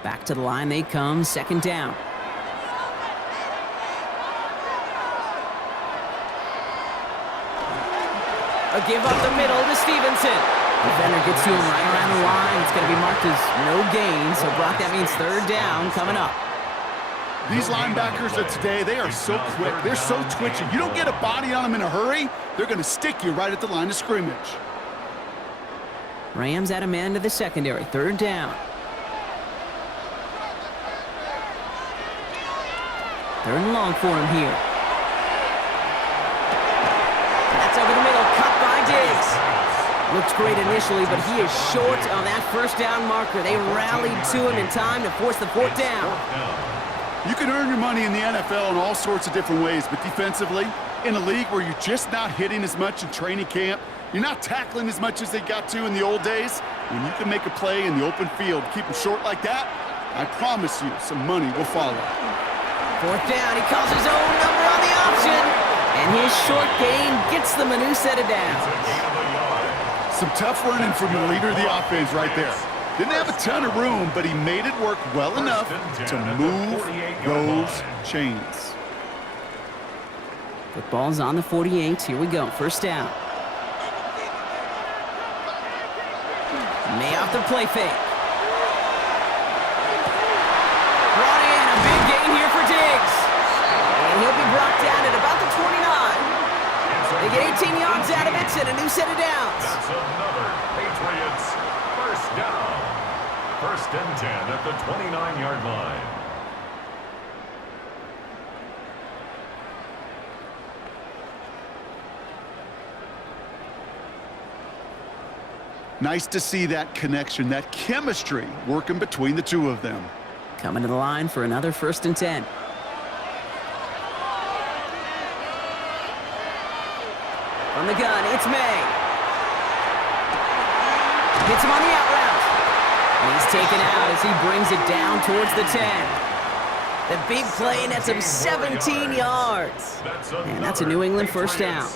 Back to the line they come, 2nd down. A give up the middle to Stevenson. Defender gets to him right around the line. It's going to be marked as no gain, so Brock, that means 3rd down coming up. These linebackers of today, they are so quick. They're so twitchy. You don't get a body on them in a hurry, they're going to stick you right at the line of scrimmage. Rams add a man to the secondary, 3rd down. 3rd and long for him here. That's over the middle, cut by Diggs. Looks great initially, but he is short on that 1st down marker. They rallied to him in time to force the 4th down. You can earn your money in the NFL in all sorts of different ways, but defensively, in a league where you're just not hitting as much in training camp, you're not tackling as much as they got to in the old days, when you can make a play in the open field, keep them short like that, I promise you some money will follow. 4th down, he calls his own number on the option. And his short gain gets them a new set of downs. Some tough running from the leader of the offense right there. Didn't have a ton of room, but he made it work well enough to move those chains. Football's on the 48. Here we go, 1st down. May off the play fake. Brought in a big gain here for Diggs. And he'll be brought down at about the 29. They get 18 yards out of it and a new set of downs. That's another Patriots first down. First and 10 at the 29-yard line. Nice to see that connection, that chemistry working between the two of them. Coming to the line for another first and 10. From the gun, it's May. Hits him on the out route. And he's taken out as he brings it down towards the 10. The big play nets him 17 yards. And that's a New England first down.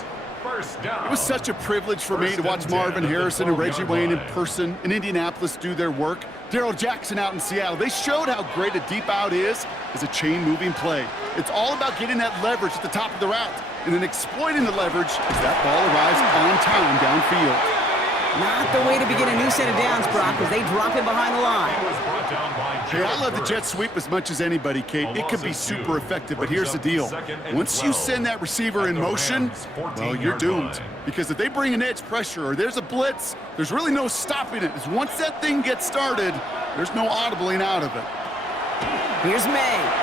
It was such a privilege for me to watch Marvin Harrison and Reggie Wayne in person in Indianapolis do their work. Darrell Jackson out in Seattle. They showed how great a deep out is as a chain-moving play. It's all about getting that leverage at the top of the route and then exploiting the leverage as that ball arrives on time downfield. Not the way to begin a new set of downs, Brock, as they drop it behind the line. Hey, I love the jet sweep as much as anybody, Kate. It can be super effective, but here's the deal. Once you send that receiver in motion, well, you're doomed. Because if they bring an edge pressure or there's a blitz, there's really no stopping it. Because once that thing gets started, there's no audibling out of it. Here's May.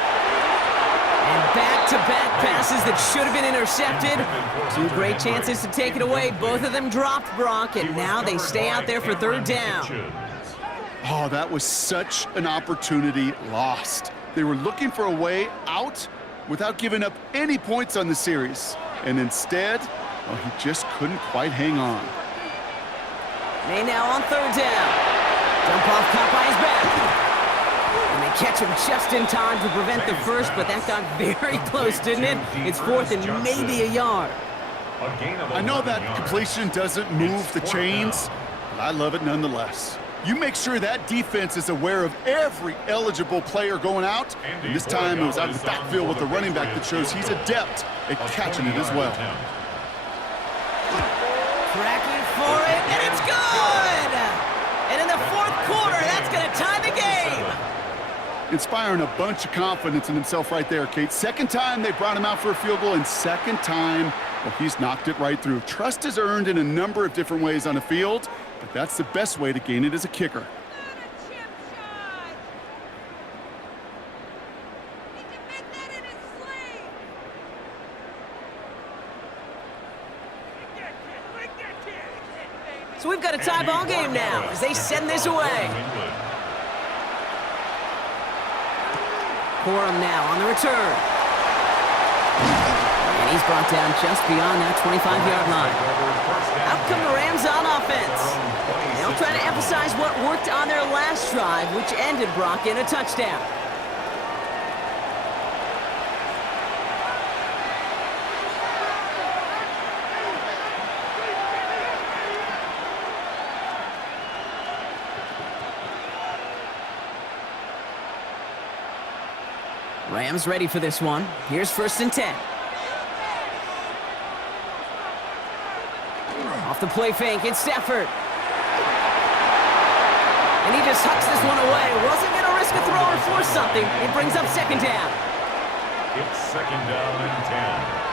And back-to-back passes that should have been intercepted. Two great chances to take it away. Both of them dropped, Brock, and now they stay out there for third down. Oh, that was such an opportunity lost. They were looking for a way out without giving up any points on the series. And instead, well, he just couldn't quite hang on. May now on third down. Dump off caught by his back. And they catch him just in time to prevent the first, but that got very close, didn't it? It's fourth and maybe a yard. I know that completion doesn't move the chains, but I love it nonetheless. You make sure that defense is aware of every eligible player going out, and this time it was out of the backfield with a running back that shows he's adept at catching it as well. Tracking for it, and it's good! And in the fourth quarter, that's going to tie the game! Inspiring a bunch of confidence in himself right there, Kate. Second time they brought him out for a field goal, and second time, well, he's knocked it right through. Trust is earned in a number of different ways on the field, but that's the best way to gain it as a kicker. So we've got a tie ball game now as they send this away. Corum now on the return. And he's brought down just beyond that 25-yard line. Out come the Rams on offense. They'll try to emphasize what worked on their last drive, which ended, Brock, in a touchdown. Rams ready for this one. Here's first and 10. Off the play fake, it's Stafford. And he just hucks this one away. Wasn't going to risk a throw or force something. It brings up second down. It's second down and 10.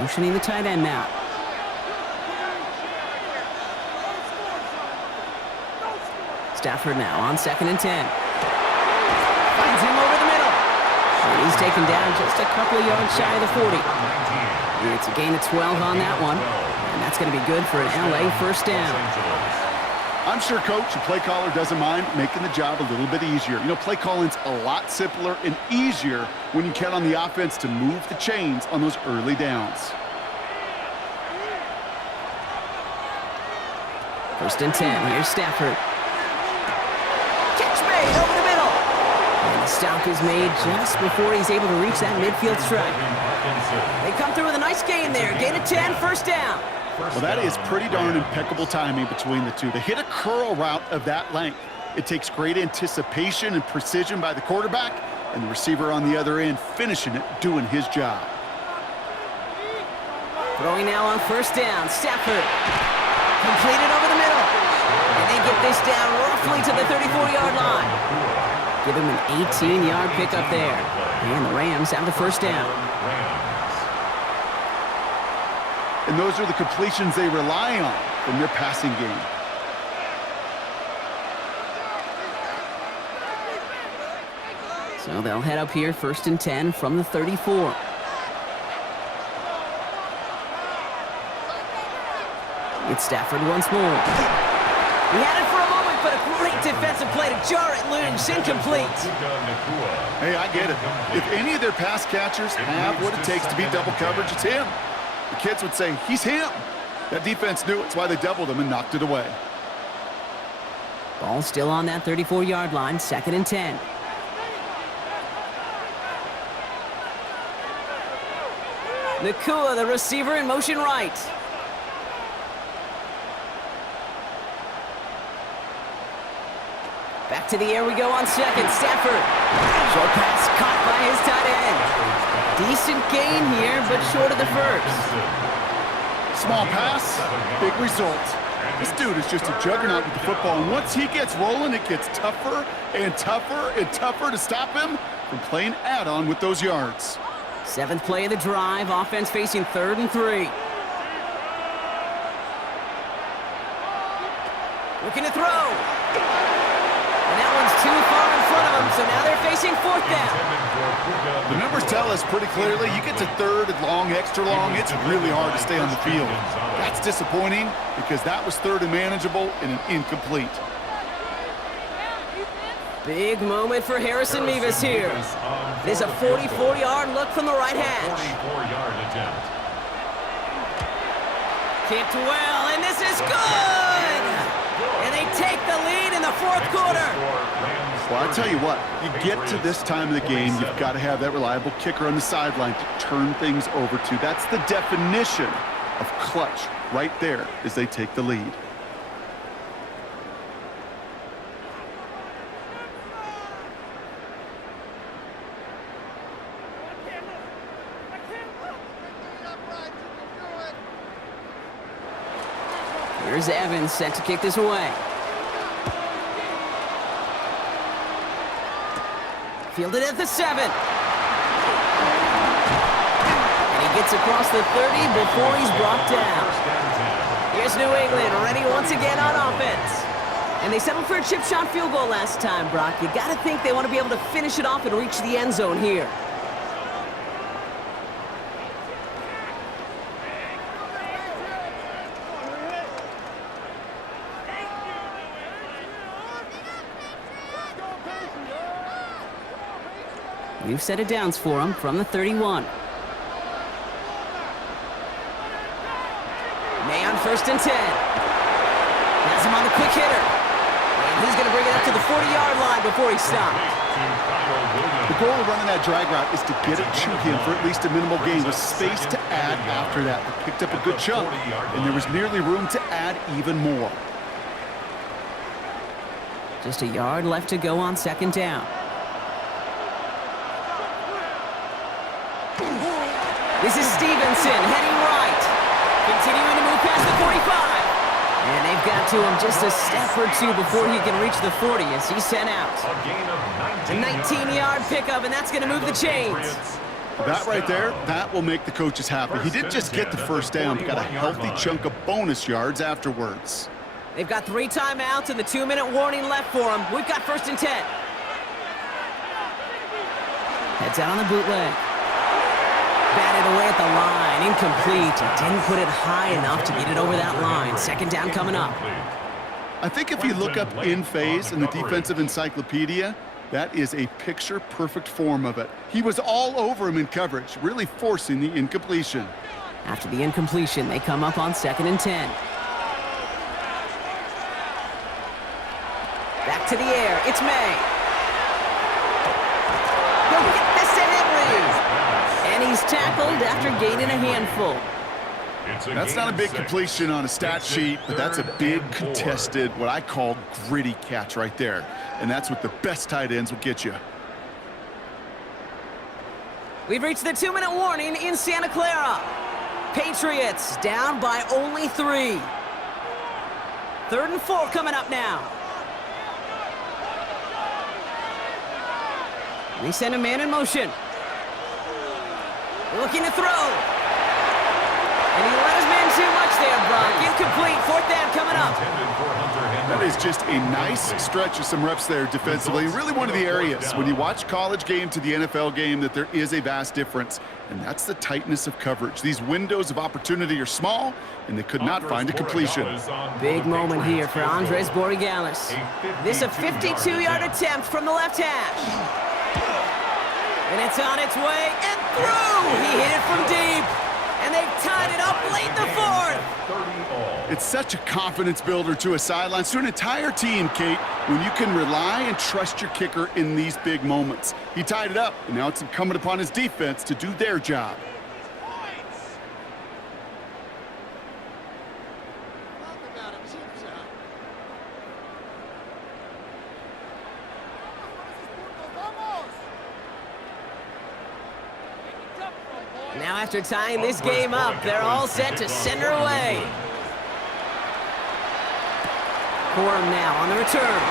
Motioning the tight end now. Stafford now on second and 10. Finds him over the middle. And he's taken down just a couple of yards shy of the 40. It's a gain of 12 on that one. And that's going to be good for an LA first down. I'm sure coach and play caller doesn't mind making the job a little bit easier. You know, play calling's a lot simpler and easier when you count on the offense to move the chains on those early downs. First and 10. Here's Stafford. Catch made over the middle. And the stop is made just before he's able to reach that midfield strike. They come through with a nice gain there. Gain of 10, first down. Well, that is pretty darn impeccable timing between the two. To hit a curl route of that length, it takes great anticipation and precision by the quarterback, and the receiver on the other end finishing it, doing his job. Throwing now on first down. Stafford. Completed over the middle. And they get this down roughly to the 34-yard line. Give him an 18-yard pickup there. And the Rams have the first down. And those are the completions they rely on from their passing game. So they'll head up here, 1st and 10 from the 34. It's Stafford once more. He had it for a moment, but a great defensive play to jar it loose. Incomplete. Hey, I get it. If any of their pass catchers have what it takes to beat double coverage, it's him. The kids would say, he's him. That defense knew it's why they doubled him and knocked it away. Ball still on that 34-yard line, 2nd and 10. Nakua, the receiver, in motion right. Back to the air we go on 2nd. Stafford. Short pass caught by his tight end. Decent gain here, but short of the first. Small pass, big result. This dude is just a juggernaut with the football, and once he gets rolling, it gets tougher and tougher and tougher to stop him from playing add-on with those yards. 7th play of the drive, offense facing 3rd and 3. Looking to throw. And that one's too far in front of him, so now they're facing 4th down. The numbers tell us pretty clearly, you get to 3rd and long, extra long, it's really hard to stay on the field. That's disappointing because that was 3rd and manageable and an incomplete. Big moment for Harrison Mevis here. It is a 44-yard look from the right hash. 44-yard attempt. Kicked well, and this is good! And they take the lead in the 4th quarter. Well, I tell you what, you get to this time of the game, you've got to have that reliable kicker on the sideline to turn things over to. That's the definition of clutch right there as they take the lead. Here's Evans set to kick this away. Fielded at the 7. And he gets across the 30 before he's brought down. Here's New England ready once again on offense. And they settled for a chip shot field goal last time, Brock. You got to think they want to be able to finish it off and reach the end zone here. New set of downs for him from the 31. May on 1st and 10. Has him on the quick hitter. And he's going to bring it up to the 40-yard line before he stopped. The goal of running that drag route is to get it to him for at least a minimal gain with space to add after that. They picked up a good chunk, and there was nearly room to add even more. Just a yard left to go on 2nd down. This is Stevenson heading right. Continuing to move past the 45. And they've got to him just a step or two before he can reach the 40 as he's sent out. A 19-yard pickup, and that's going to move the chains. That right there, that will make the coaches happy. He didn't just get the first down, he got a healthy chunk of bonus yards afterwards. They've got 3 timeouts and the 2-minute warning left for them. We've got 1st and 10. Heads out on the bootleg. Batted away at the line, incomplete. He didn't put it high enough to get it over that line. 2nd down coming up. I think if you look up in phase in the defensive encyclopedia, that is a picture-perfect form of it. He was all over him in coverage, really forcing the incompletion. After the incompletion, they come up on 2nd and 10. Back to the air, it's May. He'll get this to Henry. And he's tackled after gaining a handful. That's not a big completion on a stat sheet, but that's a big contested, what I call gritty catch right there. And that's what the best tight ends will get you. We've reached the 2-minute warning in Santa Clara. Patriots down by only 3. 3rd and 4 coming up now. They send a man in motion. Looking to throw. And he let his man too much there, Brock. Incomplete. 4th down coming up. That is just a nice stretch of some reps there defensively. Really one of the areas when you watch college game to the NFL game that there is a vast difference, and that's the tightness of coverage. These windows of opportunity are small, and they could not find a completion. Big moment here for Andres Borregales. This a 52-yard attempt from the left hash. And it's on its way and through. He hit it from deep. And they've tied it up late in the 4th. It's such a confidence builder to a sideline, to an entire team, Kate, when you can rely and trust your kicker in these big moments. He tied it up, and now it's incumbent upon his defense to do their job. Now after tying this game up, they're all set to send her away. Corum now on the return.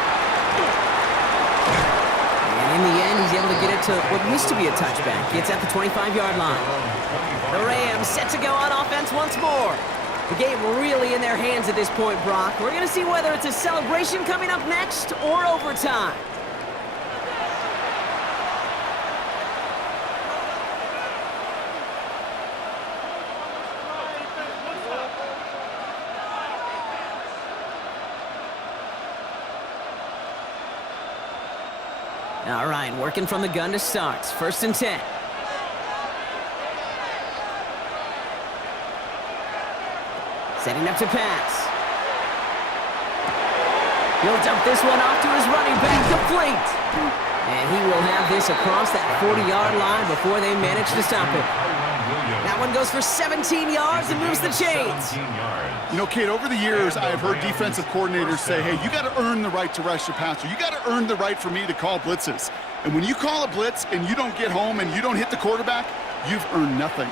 And in the end, he's able to get it to what used to be a touchback. Gets at the 25-yard line. The Rams set to go on offense once more. The game really in their hands at this point, Brock. We're going to see whether it's a celebration coming up next or overtime. All right, working from the gun to start. 1st and 10. Setting up to pass. He'll dump this one off to his running back, complete. And he will have this across that 40-yard line before they manage to stop it. That one goes for 17 yards and moves the chains. You know, Kate, over the years, I have heard defensive coordinators say, hey, you got to earn the right to rush your passer. You got to earn the right for me to call blitzes. And when you call a blitz and you don't get home and you don't hit the quarterback, you've earned nothing.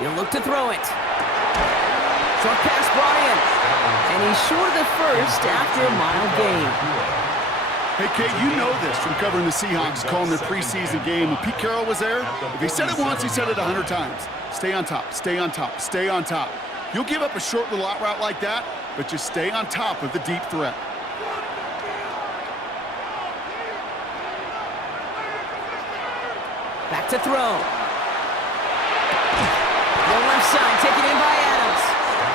He'll look to throw it. Short pass brought in. And he's short of the first after a mile gain. Hey, Kate, you know this from covering the Seahawks, calling their preseason game. When Pete Carroll was there, if he said it once, he said it 100 times. Stay on top, stay on top, stay on top. You'll give up a short little out route like that, but just stay on top of the deep threat. Back to throw. The left side, taken in by Adams.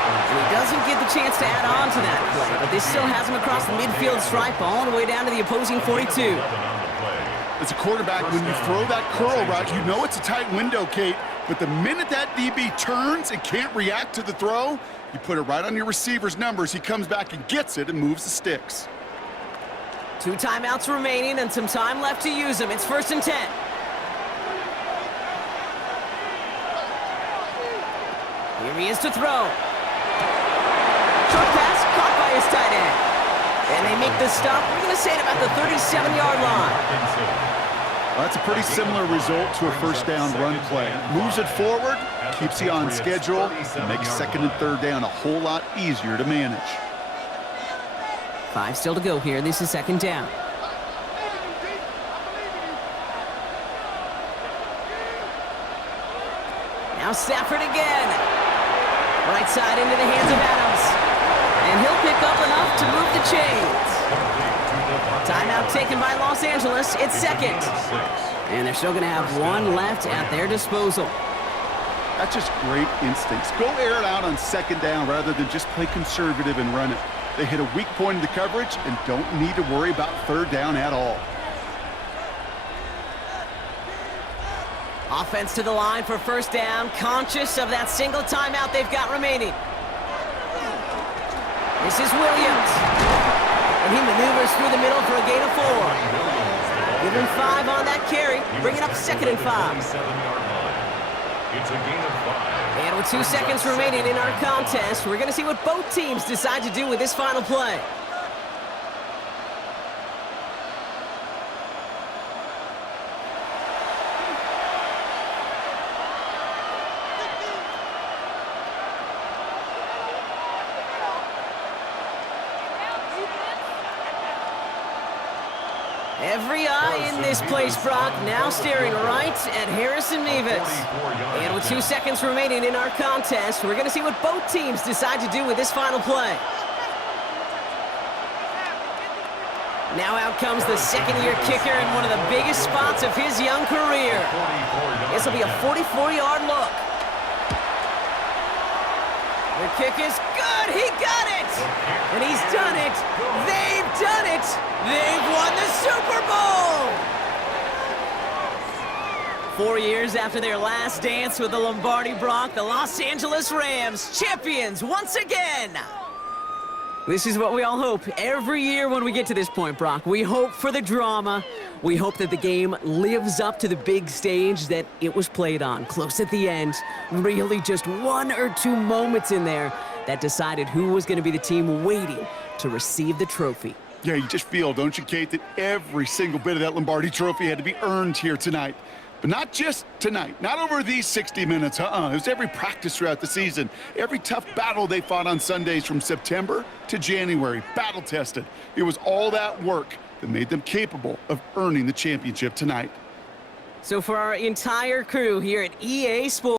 And he doesn't get the chance to add on to that play, but this still has him across the midfield stripe all the way down to the opposing 42. As a quarterback, when you throw that curl route, you know it's a tight window, Kate, but the minute that DB turns and can't react to the throw, you put it right on your receiver's numbers. He comes back and gets it and moves the sticks. 2 timeouts remaining and some time left to use them. It's 1st and 10. Here he is to throw. Short pass caught by his tight end. And they make the stop. We're going to say it about the 37-yard line. Well, that's a pretty similar result to a first down run play. Moves it forward, keeps you on schedule, and makes 2nd and 3rd down a whole lot easier to manage. 5 still to go here. This is 2nd down. Now Stafford again. Right side into the hands of Adams. And he'll pick up enough to move the chains. Timeout taken by Los Angeles. It's 2nd. And they're still going to have 1 left at their disposal. That's just great instincts. Go air it out on 2nd down rather than just play conservative and run it. They hit a weak point in the coverage and don't need to worry about 3rd down at all. Offense to the line for 1st down, conscious of that single timeout they've got remaining. This is Williams. And he maneuvers through the middle for a gain of 4. Give him 5 on that carry. Bring it up 2nd and 5. 27-yard line. It's a gain of 5. And with 2 seconds remaining in our contest, we're going to see what both teams decide to do with this final play. Every eye in this place, Brock, now staring right at Harrison Mevis. And with 2 seconds remaining in our contest, we're going to see what both teams decide to do with this final play. Now out comes the second-year kicker in one of the biggest spots of his young career. This will be a 44-yard look. The kick is good. He got it. And he's done it. They've done it. They've won the Super Bowl. 4 years after their last dance with the Lombardi Bronc, the Los Angeles Rams, champions once again. This is what we all hope every year when we get to this point, Brock. We hope for the drama. We hope that the game lives up to the big stage that it was played on. Close at the end, really just 1 or 2 moments in there that decided who was going to be the team waiting to receive the trophy. Yeah, you just feel, don't you, Kate, that every single bit of that Lombardi trophy had to be earned here tonight. But not just tonight, not over these 60 minutes, It was every practice throughout the season, every tough battle they fought on Sundays from September to January, battle-tested. It was all that work that made them capable of earning the championship tonight. So for our entire crew here at EA Sports,